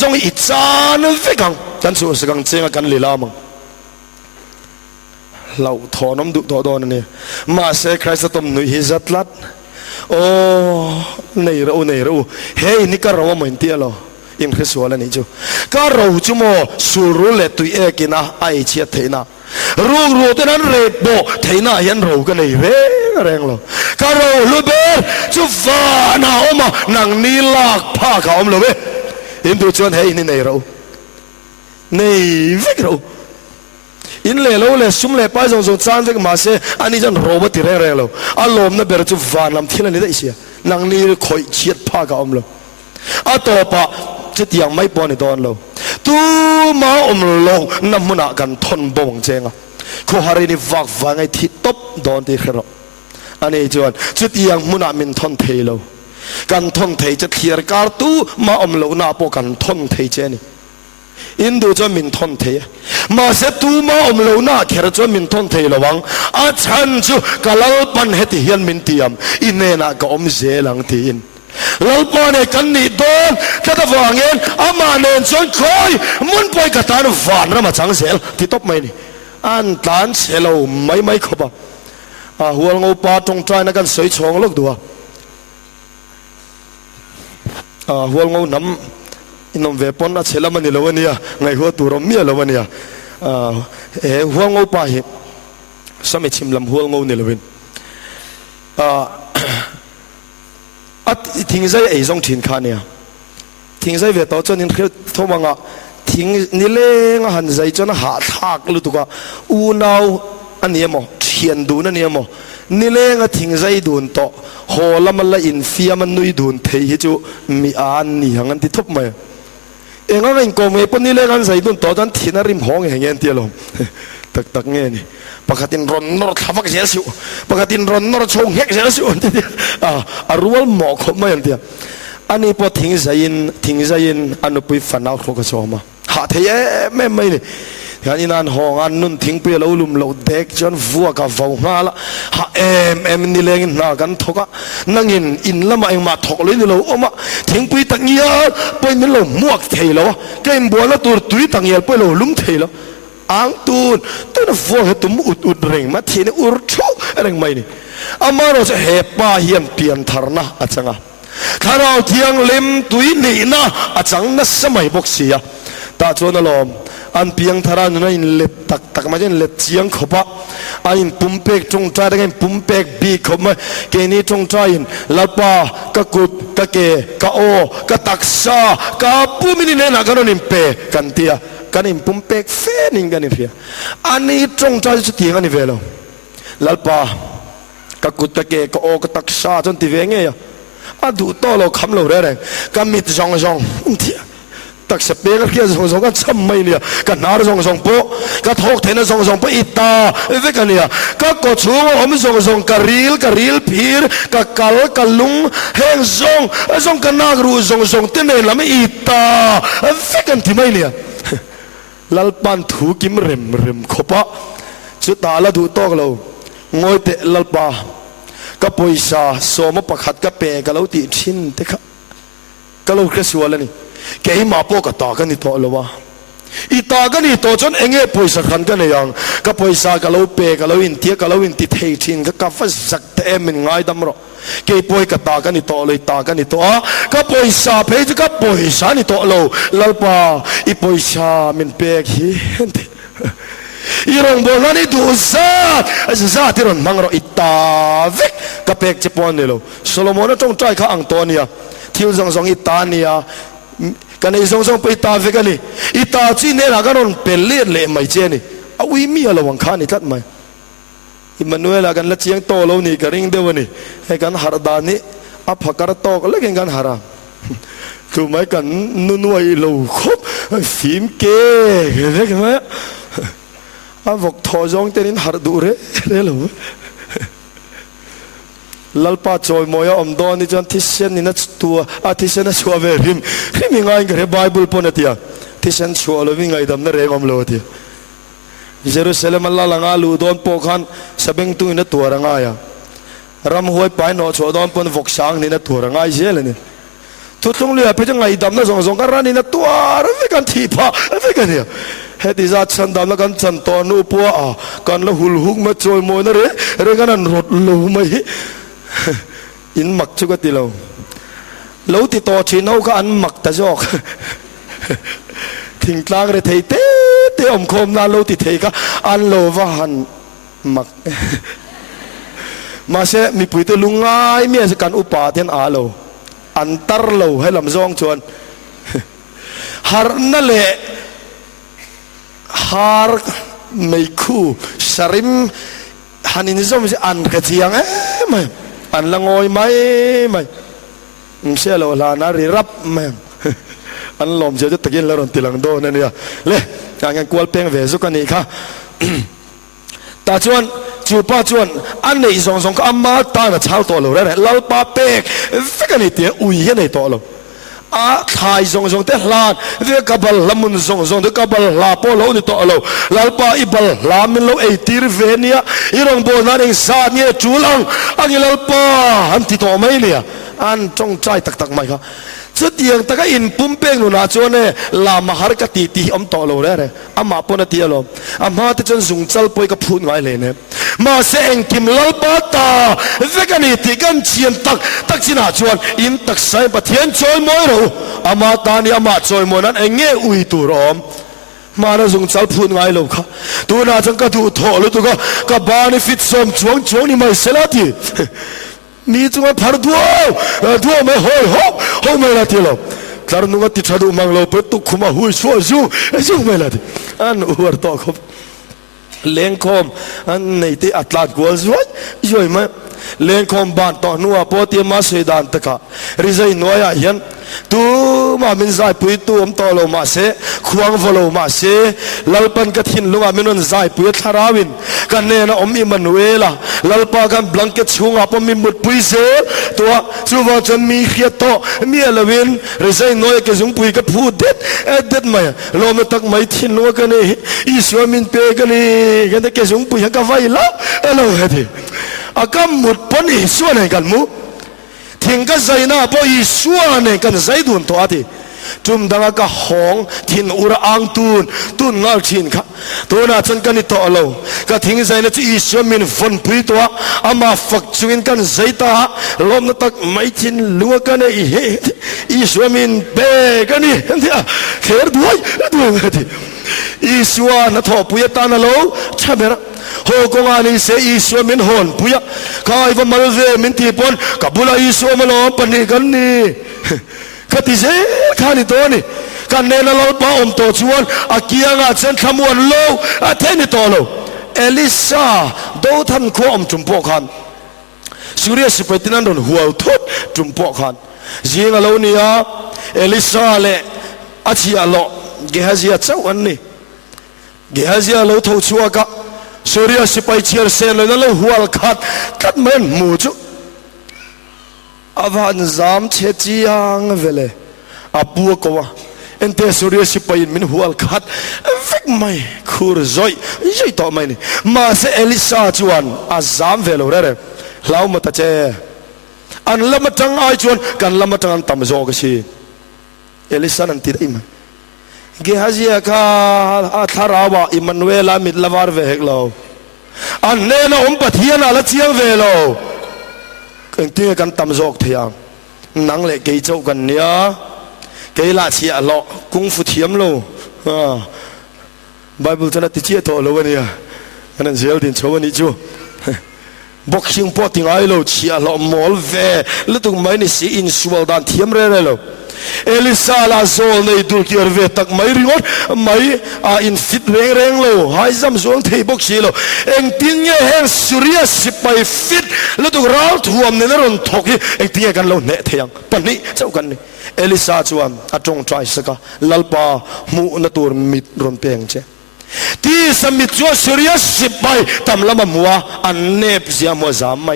ซงอิจานฟิกังจันสูสกังเจงกันลีลามังเราถอนน้ำดุถอดอนนี่มาเสกใครสตมนุยฮิจัตลัดโอ้เนยรู้เฮ้ยนี่ก็เราว่าเหมือนเตี้ยเราอิมคริสวาลนี่จูก็เราจูโมสุรุเลตุเอกินะไอเชียเทนะรู้แต่นั้นเรบโบเทนะยันเรากันเลยเร่แรงเราก็เราลูเบอร์จูฟ้านาอมานังนีลากผ้าเขาอมเราเว้อิมดูชวนเฮ้ยนี่เนยเราฟิกเราอินเล่เราเลยสุ่มเล่ไปส่งจานเด็กมาเสอันนี้จันโรบติเร่เราอารมณ์นั้นเบรจุฟานลำที่นั่นนี่ได้เสียนังนี่คอยเชียดผ้ากับอมเราต่อปะจะเตียงไม่ปอนในตอนเราตู้มาอมลงน้ำมันกันทนบ่งเจงอ่ะเขาหาเรื่องฟักฟังไอ้ที่ตบโดนตีขรบอันนี้จวนจะเตียงมันมินทนเทเรากันทนเทจะเทียร์การตู้มาอมลงหน้าปกันทนเทเจนี่อินดูจะมินทนเทมาเสตูมาอมโลน่าแค่จะมินทนเทระวังอาชันจูกะลลปันเหติเฮียนมินเตียมอินเนน่ะก็อมเจลังทีอินลลปันเอกันนี่โดนถ้าตะฟังเงินอามาเนนจนคอยมุนไปกระตานฟานระมาจังเซลที่ตบไม่นี่อันตานเซลไม่ขบหัวงูปลาตรงใจนักกันสวยชงลูกตัวหัวงูน้ำอินนมเวปอนนัดเชลมันนี่ละวันนี้ไงหัวตัวเราเมียละวันนี้หัวงูป่าเหบสมัยชิมลำหัวงูนี่ละวันทิ้งใจไอ้ทรงถิ่นขาเนี่ยทิ้งใจเวตัวจนนี่คือทวังอ่ะทิ้งนี่เลี้ยงหันใจจนหาทักลุตุกะอูนาวอันนี้มั้งเทียนดูนั่นนี่มั้งนี่เลี้ยงทิ้งใจดูนโตโหละมันละอินฟิอามันนุยดูนเทียจูมีอันนี่หังอันที่ทุบไหมเองก็เป็นกองเอปนี่เล่นกันใส่ตุนต่อจันทีน่าริมห้องอย่างเงี้ยเตี้ยลม tak nge ni pakatin ron nor thavak zel siu pakatin ron nor chong hek zel siu arual mo kho ma yan tia ani po thing zain anu pui fanau kho ka choma ha the me mai ni yan inan hong an nun thing pe lo lum lo dek jon vua ka vau nga la ha em ni leng na kan thoka nangin in lama eng ma thok le ni lo oma thing pui tak nia poi min lo muak thei lo ken bo la tur tui tang yel poi lo lum thei lo ang tun na vua he tum ut reng ma thine ur tho reng mai ni amaro se he pa hiam pian tharna achanga kharau thiang lem tui ni na achang na samai bok sia ta chona lom an piang thara nuna in lep tak ma jen lep chiang khopa in pumpek trong tra dengan pumpek bi khoma ke ni trong tra in lalpa ka kut ka ke ka o ka taksa ka pu mini ne na kanon impe kan tia kan in pumpek fe ning kan ifia ani trong tra chu tiang ani velo lalpa ka kut ka ke ka o ka taksa chon ti ve nge ya adu to lo kham lo re ka mit jong tia tak sepek kia song kan samai ni ka nar song po ka thok thena song po ita ve kan ya ka ko chu om song karil phir ka kal kalung heng song ka nagru song te ne lam ita ve kan ti mai ni lalpan thu kim rem khopa chu ta la du tok lo ngoi te lalpa ka poisa soma pakhat ka pe ka lo ti thin te kha ka lo kresuala ni ke ma po ka ta kan ni to lo wa ita kan ni to chon enge poisa khan kan yang ka poisa ka lo pe ka lo in ti thei thin ka fa sak te min ngai dam ro ke poi ka ta kan ni to lo ta kan ni to ka poisa pe ka poisa ni to lo lalpa I poisa min pe hi irong bo ngani du za tiron mangro ita vek ka pek chepon ni lo solomon tong trai kha ang to nia thil song itania kan ei song pe ta ve kan ni ita chi ne la kan on pelle le mai che ni awi mi ala wang kha ni tat mai Emmanuel kan la chiang to lo ni ka ring de wani he kan har da ni a phakar to ka le kan hara tu mai kan nu nuai lo khop phim ke re kan ma a vok tho jong tenin har du re lo lalpa choi moya omdo ni jon thisen ni na tua a thisen na chua ve rim ngai gre bible pon atia thisen chua lo wi ngai dam na re ngom lo ti Jerusalem alla langa lu don po khan sabeng tu na tua ranga ya ram hoi pai no cho don pon vok sang ni na tua ranga jel ni tu tung le pe ngai dam na song ka ran ni na tua ra ve kan thi pa ve kan ya he ti za chan dam na kan chan to nu po a kan la hul huk ma choi mo na re kan an rot lo mai in mak chu ka ti lo ti to chi no ka an mak ta jok thing tlang re thei te om khom na lo ti thei ka an lo wa han mak ma se mi pui te lungai mi se kan upa ten a lo an tar lo he lam zong chuan har na le har mei khu sarim hanin zom se an ka chiang mai an langoi mai se lo la na ri rap mai an lom je te takin la ron tilang do na nia le yang kwal peng ve zu kan ni kha ta chuan chu pa chuan an nei song ka amma ta na chau to lo re lal pa pek fe kan ni te ui he nei to lo a thai song te hlan ve ka bal lamun song te ka bal la po lo ni to lo lal pa I bal la min lo e tir ve nia irong bo na ring sa ni chu lang ang lal pa an ti to mai nia an chong chai tak mai kha chu tiang taka in pumpeng nu na chone la mahar ka ti om to lo re ama pon ti lo ama te chon zung chal poi ka phun ngai le ne ma se eng kim lal pa ta ve ka ni ti kan chiam tak china chuan in tak sai pa thian choi moi ro ama ta ni ama choi mo nan enge ui tu rom ma na zung chal phun ngai lo kha tu na chang ka tu tho lo tu ka benefit som chuang ni mai selati ni chunga phar duo me ho me la ti lo klar nu ga ti thadu mang lo pe tu khuma hui su me la ti an uar to khop leng khom an nei ti atlat gol zoi ma เลี้ยงคอมบานต่อนัวปอตีมาเสดานตะกะริใจนัวยายันตูมามินใจปุยตูอมต่อโลมาเสควงฟโลมาเสลัลปันกฐินลุงอามินนใจปุยทาราวินกันเนนะอมอิมันเวลาลัลปากันบลังเกตชุงอาปมิมุดปุยเสตัวจูวาจันมีเขียโตมีอลวินริใจนัวยกจุงปุยกับพูดเด็ดเด็ดไหมโลมตักไม่ทินนัวกันนี่อิสวามินเปกันนี่กันแต่เกจุงปุยฮักกะไฟแล้วเราเห็นอากำมุดปนอิสวาในกันมูทิ้งกันใจน่าพออิสวาในกันใจดุนตัวที่จุ่มดังกับหงทิ้งอุระอังตูนงาทิ้งค่ะตัวน่าจันกันนี่ต่อเราก็ทิ้งใจนั่นที่อิสวามินฟันปุยตัวอามาฝักจุนกันใจตาลมนัตักไม่ทิ้งลัวกันนี่อิสวามินเบกันนี่เห็นที่เขียนด้วยที่อิสวานัทอปุยตานาโลใช่ไหมล่ะโฮกงานิเสอิสวามินฮอนปุยข้าอีวันมาเลมินทีปอนกับบุลาอิสวามันอปนิกันนี่ขัดเจข้านี่ตัวนี่กันเนนเราป้าอมโตชวนอากียงอาเซนขมวนโลอาเทนิโตโลเอลิซาดูท่านขวอมจุมพอขันสุริยสิบตินันโดนหัวทุดจุมพอขันยิงเราเนี่ยเอลิซาเลอาชีอาโลเกฮซิอาเจ้าอันนี้เกฮซิอาโลทูชัวกะสุริยสิบเชียร์เซนเลยนั่นเลยหัวขัดเหมือนมูจุอาวันจามเชจียังเวลอาบัวกว่าเอ็นเตสุริยสิบมินหัวขัดฟิกไม่คูรจอยต่อไม่นี่มาเซเอลิซาจวนอาจามเวลเร่เล่ามาตาเจอันละมาจังไอจวนกันละมาจังตามโจกชีเอลิซานันติได้ไหมเกฮาซิอาคาอาทาราวาอิมันเวลามิดลาวาร์เวกโลอันเนนะอมปะเทียนอาละเชียงเวโลกันที่กันตามโจกเทียงนังเล็กเกยเจ้ากันเนี่ยเกยลาเชียโลกุงฟุเทียมโลไบเบิลจะนัดติเชียโตโลวันนี้อันนั้นเสียดินโชวันนี้จูบอกชิงปอติงไอโลเชียโลมอลเวแล้วตุกไม่นี่สีอินสวลดานเทียมเร่โลเอลิซาลาโซในดูเกียร์เวตักไม่ริงอดไม่อินฟิตเร่งโลหายซ้ำสวงเทบอกชีโลเอ็งทิ้งเงี้ยแห่งสุริยสิไปฟิตแล้วตุกร้าวถ่วมในนรกทอกเอ็งทิ้งกันโลเนเทียงปนนี้เจ้ากันนี่เอลิซาจวนอาจงใจสักลัลปามูนตัวมิดรอนเปียงเจที่สมิตจัวสุริยสิไปตำละมัวอันเนบเสียมัวจามไม่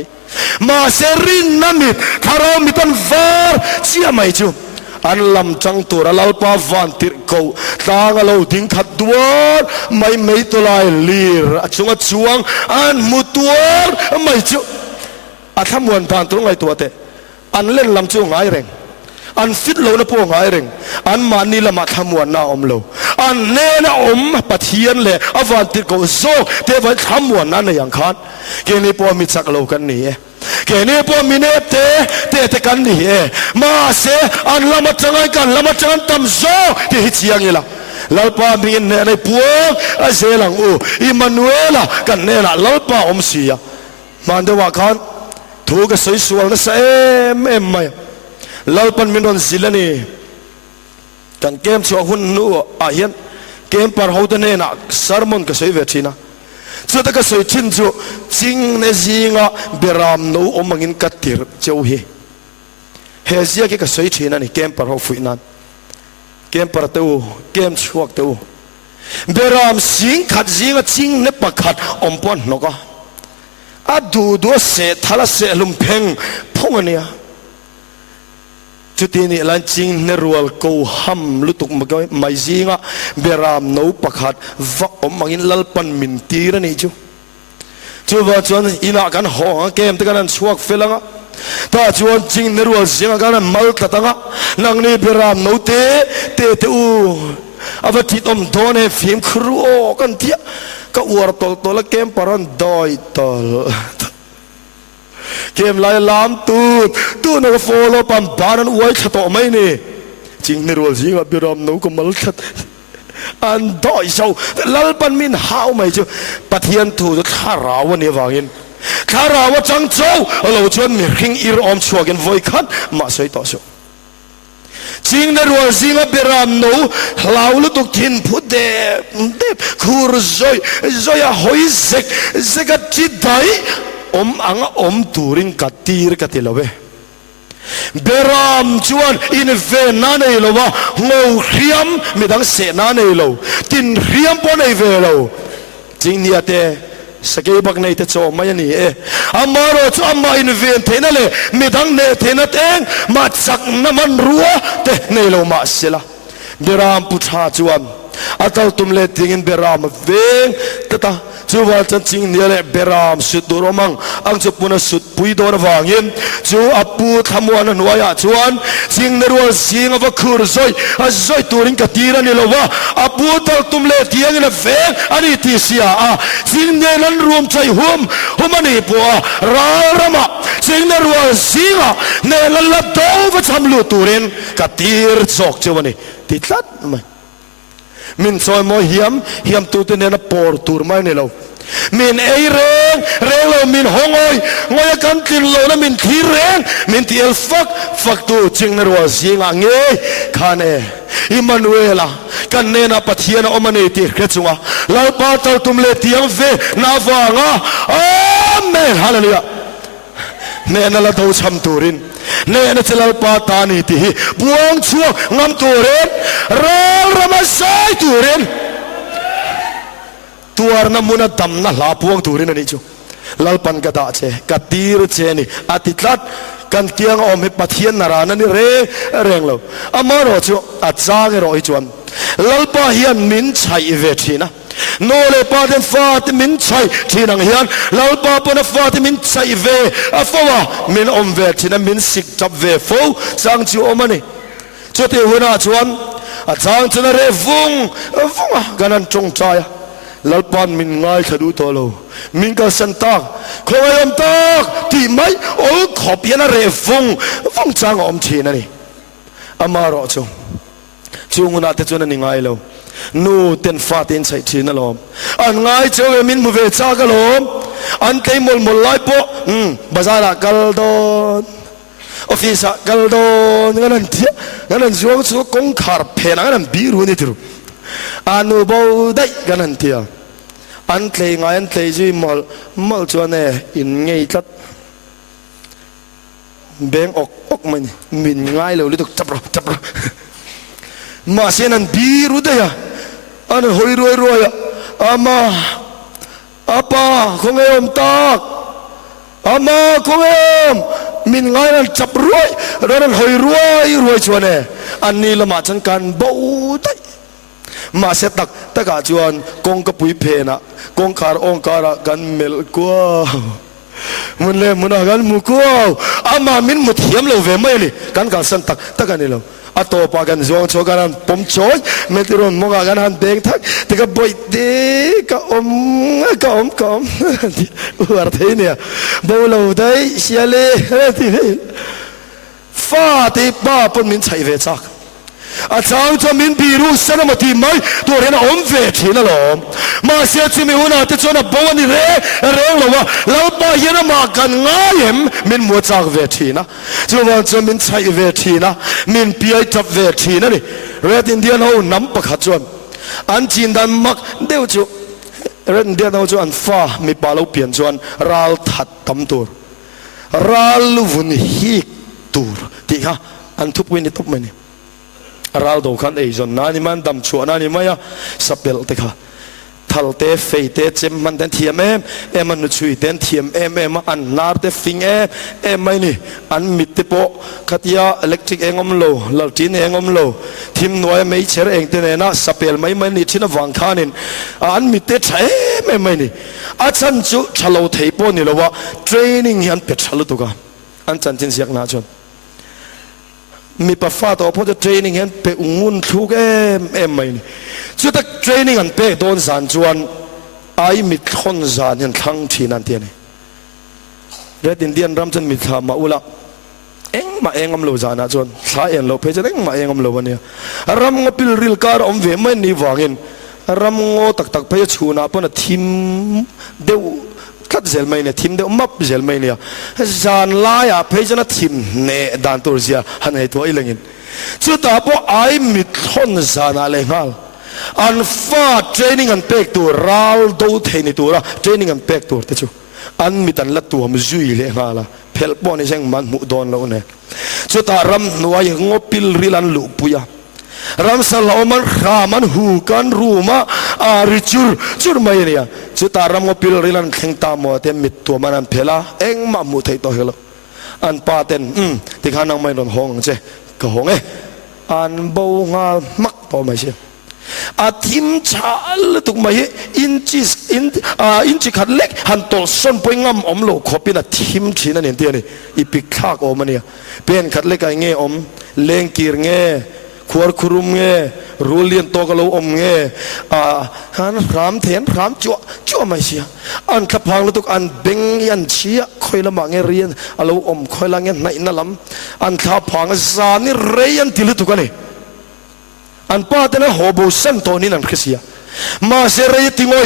มาเซรินนามิดคารอมิตันฟาร์เสียไม่จูอันลำจังตัวเราปาวันติดกูตางเราดิ้งขัดตัวไม่ตัวลายลีร์จงจวงอันมุตัวไม่จูอันทำวันทานตรงไงตัวเตอันเล่นลำจงไงเร่งอันฟิตโลนะพวกไงเร่งอันมานี่ละมาทำวันน่าอมโลอันเนน่าอมปะเทียนเลยอวันติดกูโซเทวันทำวันนั้นในอย่างขันเกนี่พอมีสักโลกันนี่เกนี่พอมีเนเตกันนี่มาเสอันละมาจังไงกันละมาจังตำโซที่ฮิตเสียงนี่ละลัลปามีเนในพวกอาเซลังอูอิมานูเอล่ะกันเนน่ะลัลปาอมเสียมันเดว่ากันถูกสวยสวยนะเสไม่ลัลปันมินอนซิลนี่กันเกมชัวหุ่นนูอาเฮียนเกมปาร์ฮาวเดเนน่ะสารมอนก็สวยเวทีนะสุดท้ายก็สวยชินจูจิงเนจิงะเบรามนูอมังอินกัดติร์เจ้าเฮเซียก็สวยชินนี่เกมปาร์ฮาวฟุยนันเกมปาร์ตูเกมชัวตูเบรามสิงขัดจิงะจิงเนปะขัดอมปอนนกะอาดูเสทาลเสลุมเพงพงอันเนี้ยจุดนี้หลังจิงเนรัวกูฮัมลุตุกมะก้อยไม่จิงะเบรามนูปะขัดวักอมมังอินลัลปันมินตีระนี่จูว่าจวนอินากันห้องเกมตะกันชัวฟิลังะถ้าจวนจิงเนรัวจิงะกันมัลตะตังะนังนี่เบรามนูเตอูอาวัติตอมโดนเอฟิมครูโอกันเทียก็อวดตัวละเกมปารันดอยตอลเกมลายลามตูนก็ฟอลโล่ปั๊มบารันอวยขัดต่อไม่เนี่ยจริงในรัวจริงอ่ะบิรามนูก็มัลขัดอันดอยเจ้าลัลปันมินหาวไม่เจ้าปะเทียนถูกข้าราวเนี่ยวางินข้าราวจังเจ้าเราชวนมีริงอิรอมชัวกันไว้ขัดมาใส่ต่อเจ้าจริงนะรัวจริงอ่ะเบรามนูเราลุตุกินพุดเดคูรจอยหอยเซกจิตได้ turin katir katilawe beram chuan in ve na nei lo wa ngau riam midang se na nei lo tin riam po nei ve lo jing nia te sakei bak nei te cho mai ni e amaro chu amma in ve thena le midang ne thena teng ma chak na man ruwa te nei lo ma sila beram putha chuan atal tum le tingin beram veng tata chuwa chan ching nia le beram sut duromang ang chu puna sut pui dor wangin chu apu thamuan nuaya chuan ching nerwa sing ava khur zoi azoi turin katira ni lowa apu tal tum le tiang in veng ani ti sia a ching ne lan rum chai humani po ra rama ching nerwa singa ne lan la do va chamlu turin katir chok chuani ti tlat mai min soi mo hiam tu te na por tur mai ne lo min ei reng lo min hongoi ngoi kan tin lo na min thi reng min ti el fak tu ching na ro singa nge khane Immanuela kan ne na pathian omani ti khechunga lau pa tal tum le tiang ve na wanga amen hallelujah ne na la do cham turin ne na chelal pa ta ni ti buang chu ngam turin ral ramasai turin tuar na muna dam na la buang turin ani chu lalpan ka da che katir che ni atitlat kan kiang om he pathian narana ni reng lo amaro chu acha ge roi chuan lalpa hian min chai ve thina no le pa den fa te min chai thinang hian lalpa pona fa te min chai ve afawa min om ve thina min sik chap ve fo chang chu omani chote huna chuan a chang chuna re vung ganan chong chaya lalpan min ngai khadu tolo min ka santak khoyam tak ti mai ol khopiana re vung chang om thina ni amaro chu chunguna te chuna ni ngai lo nu ten fatin sai thina lo an ngai chowe min mu ve cha ka lo an tei mol lai po bazara kal don office kal don nganan zuang chu kong khar phena nganan biru ni tiru anu bo dai ganan tia an tlei ngai an tlei ji mol chuane in ngei tlat beng ok min ngai lo lituk chapro ma senan biru da ya an hoi roi ama apa khongem tak ama khongem min ngai an chap roi ran hoi roi chuane an ni lama chan kan bo dai ma se taka chuan kong ka pui phena kong khar ong kara kan mel ko mun le mun gan mu ko ama min mu thiam lo ve mai ni kan ka san tak ani lo ato pa gan zong cho gan pom choi metron mo gan han deng thak te ka boi de ka om war the ne bo lo dai siale ti fa te pa pon min chai ve chak a chang cho min biru sanamati mai to rena om ve thina lo ma se chimi una te chona bawani re lo wa lo pa yena ma kan ngaim min mo chak ve thina chuwan cho min chai ve thina min pi tap ve thina ni red indian ho nam pakha chuan an chin dan mak deu chu red indian ho chu an fa mi pa lo pian chuan ral that tam tur ral vun hi tur ti ha an thup win ni top mai ni ral do khan ei zon nani man dam chu nani maya sapel te kha thalte feite chem man den thiam em an chui den thiam em an nar te fing em mai ni an mit te po khatia electric engom lo laltin engom lo thim noi mei cher eng te na sapel mai ni thina wang khanin an mit te thae mai ni a chan chu thalo thei po ni lo wa training hian pe thalo to ka an chan chin siak na chon mi pa fa to po training hen pe ungun thuk em mai ni chu tak training an pe don san chuan ai mi khon zan hen thang thin an tian ni red indian ram chan mi tha ma ula engam lo zana chuan tha en lo pe chan engam lo ania ram ngopil ril kar om ve mai ni wangin ram ngo tak pe chuna pon thim deu kat zel mai ne thim de map zel mai ne zan la ya pejana thim ne dan tur zia han he to ilengin chu ta po ai mit thon zana le ngal an fa training an pek tu ral do theini tura training an pek tur te chu อันมีตันละตัวมจุยเลยงาละเพลปอนี่เช่งมันมุดอนแล้วเนี่ยจุดตารำนัวยงบปิลริลันลุปุยารำสลามันขามันหูกันรูมาอาริจุรไม่เนี่ยจุดตารำงบปิลริลันแข่งตามว่าเต็มมิดตัวมันเพลาเอ็งมามุดให้ตัวเฮลอันป้าเต็นที่ข้านังไม่โดนห้องเจ้ก็ห้องอันเบางามักพอไม่ใช่อาทิมชาลตุกมาอินจิขัดเล็กหันตัวส้นไปงำอมโลขบินะทิมชีนั่นเองเดียวนี่อีพิคากอมันเนี่ยเป็นขัดเล็กไงเงี้ยเลงกีร์เงี้ยขวดครุมเงี้ยรูเลียนโตกะโลเงี้ยหันพรามเถียนพรามจั่วไม่เชียอันขับพังลตุกอันเบงยันเชียคอยละมังเงี้ยเรียนอโลคอยละเงี้ยไหนนั่นลำอันขับพังซานี่เรียนติลุตุกันนี่อันป้าแต่ละหัวบุษนตัวนี้นั่นคือเสียมาเสรีติงอ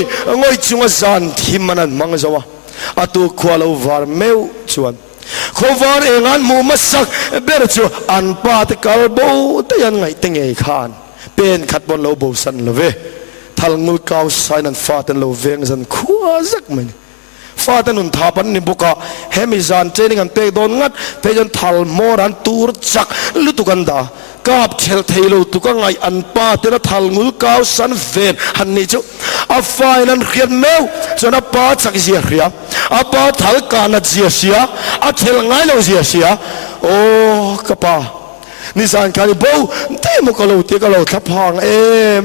ยจุงจานทิมมันนั่นมังจาวะอัตุขวาลาวาร์เมวชวนขวาร์เองอันมูมัสกเบรจูอันป้าแต่กาลบูแต่ยังไงตั้งไงขานเป็นขัดบอลลาวบุษนลเวทัลมุลกาวไซนันฟาตันลาวเวงซันขวาซักมันฟาตันนุนทับันนิบุกะเฮมิจานเจนิกันเตะโดนงัดเตจันทัลมอรันตูรจักลุตุกันดากาบเชลเทโลตุกังไงอันป้าเตระทัลมุลกาวสันเวนฮันนี่จูอาไฟนันเขียนเมวจนอาป้าจักเสียเรียอาป้าทัลกานัดเสียเสียอาเชลไงเราเสียเสียโอ้กป้านิสานการิบูเตมุกะโลเตกะโลทับพัง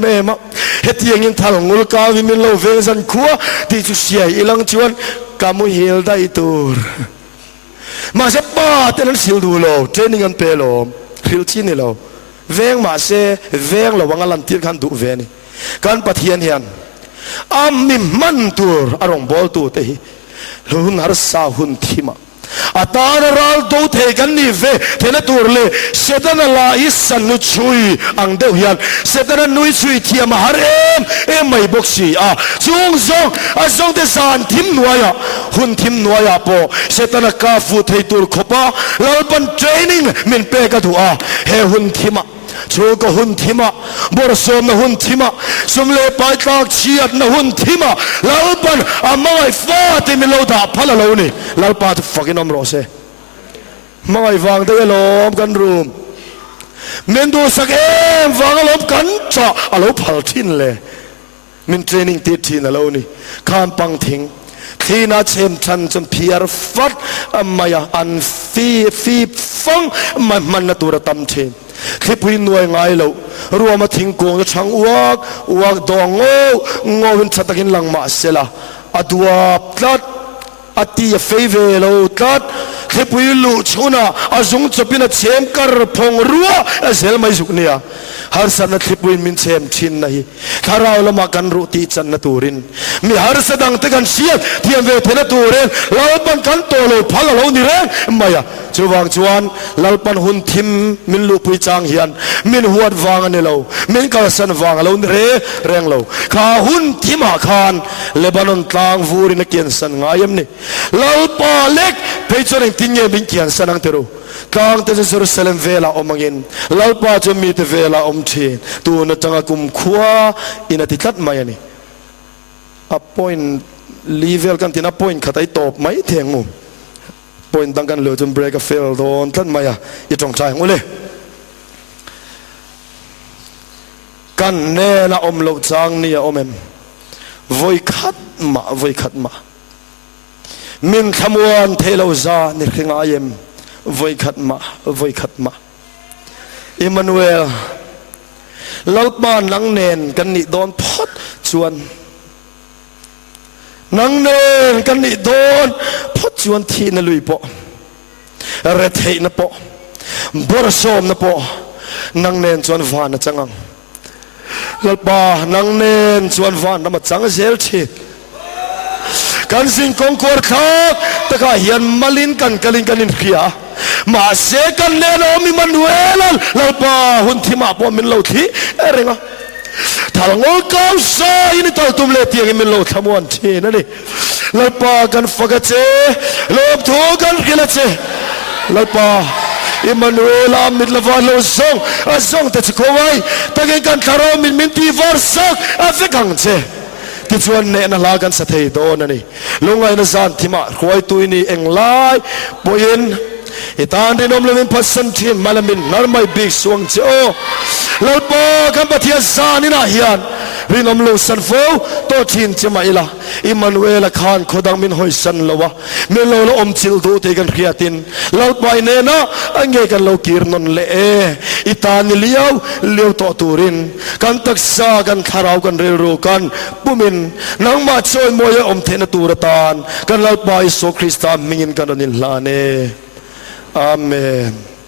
แม่มะเฮตียงินทัลมุลกาวิมิโลเวงซันขัวที่จุเสียอีหลังจวนกามุฮิลได้ตูร์มาเสป้าเตนันสิลดูโลเจนิงันเปโลฮิลชินิโลเวงมาเสเวงเราวังลันตีกันดูเวนี่การปะเทียนเฮียนอามิมันตูร์อารมณ์บอลตูเตหิลุนฮาร์ซาหุนทิมาอาตานารัลโตเทกันนี่เวเทนตัวเลเสตันลาอิสันนุชุยอังเดียวยันเสตันนุยชุยเทียมหาเอ็มไม่บอกสิจงเตสานทิมนัวยาหุ่นทิมนัวยาปอเสตันกาฟูเทตัวขบะลาบันเทรนนิ่งมินเปกัตัวเฮหุ่นทิมชูก็หุ่นทิมะบรสมนะหุ่นทิมะสมเลปายตากเชียดนะหุ่นทิมะลาบันอามาไอฟ้าที่มิโลดาพัลลานี่ลาปาตุฟักินอมโรเซมาไอฟังเตะลมกันรูมเมนดูสักฟังลมกันจ้าอารมณ์พัลทินเลยมินเทรนนิ่งติดทีนะเรานี่ข้ามปังทิ้งที่น่าเชื่อชันจนเพียร์ฟัดมายาอันฟีฟังมันน่าตัวตั้มเชนคือพูดหน่วยไงเรารัวมาทิ้งกงจะช่างวักดองโง่เป็นชะตากินหลังมาเสละอดัวตัดอตีเฟเวเราตัดคือพูดลุชนะอาจงจะเป็นเชมกระพงรัวเซลไม่สุกเนี่ยฮาร์สันนัทพูดมินเชมชินนะฮีข้าเราละมากันรุตีจันนตูรินมีฮาร์สดังตะกันเชียดที่อันเวทนตูรินเราบันกันโตโลพัลเรานี่เร่งไม่อะจวางจวนลาปันหุนทิมมินลูปุยจางเฮียนมินหัวดวางอันเรามินกาสันวางเรานี่เร่งเราข้าหุนทิมอาคารเลบานอนตางฟูรินเกียนสันงายัมนี่ลาปาเล็กไปจนถึงเนี่ยบินเกียนสันอังเตโรกางเตจสุรเซเลมเวลาอมังอินลาปาจะมีเตเวลาอมเชนตัวนัจังกุมขวาอินติทัดมายันนี่อัปพอยน์ลีเวลกันที่นับพอยน์ขัดไอตบไม่เทียงมุมพอยน์ตั้งกันเหลือจนเบรกเฟลโดนทัดมาอย่าจงใจงูเลยกันแน่ละอมโลกจางนี่อมเอ็มวยขัดมามินขมวนเทลซานิขิงอาเยมวยขัดมาอิมมานูเอลลลบานนังเนนกันนี่โดนพดชวนนังเนนกันนี่โดนพดชวนที่นั่นลุยปอเรทเฮนปอบรสมนปอนังเนนชวนวานจังลลบานังเนนชวนวานนั่นมาจังเซลชีกันสิงคงกอร์คักตะกาเฮียนมาลินกันอินเขียมาเสกันเนนอมิมันเวลลลบาหุ่นที่มาพอมินโลที่เร่งอ่ะถ้าเรางก้าวซ้ายนี่ตัวตุ้มเลี้ยงมินโลทำวันที่นั่นนี่ลลบากันฟักเจลบทูกันกิลเจลลบาอิมันเวลามิดลวานโลซงแต่จะโคไว้แต่กันคารอมินตีวอร์ซักอาเฟกังเจ ti chuan ne na la kan sa thei to na ni lungai na zan thima khoi tuini englai poin itan rinom lemin pasan thin malamin narmai big suang cho lalpa kan pathia zanina hian rinom lo san fo to thin chima ila Emmanuel khan khodang min hoi san lawa min lo lo om chil du te kan khiatin lalpai ne na ange kan lo kir non le itan liau liau to turin kan taksa kan tharau kan rel kan pumin nang ma choi moya om thena turatan kan lalpai so Krista mingin kan nin lane amen.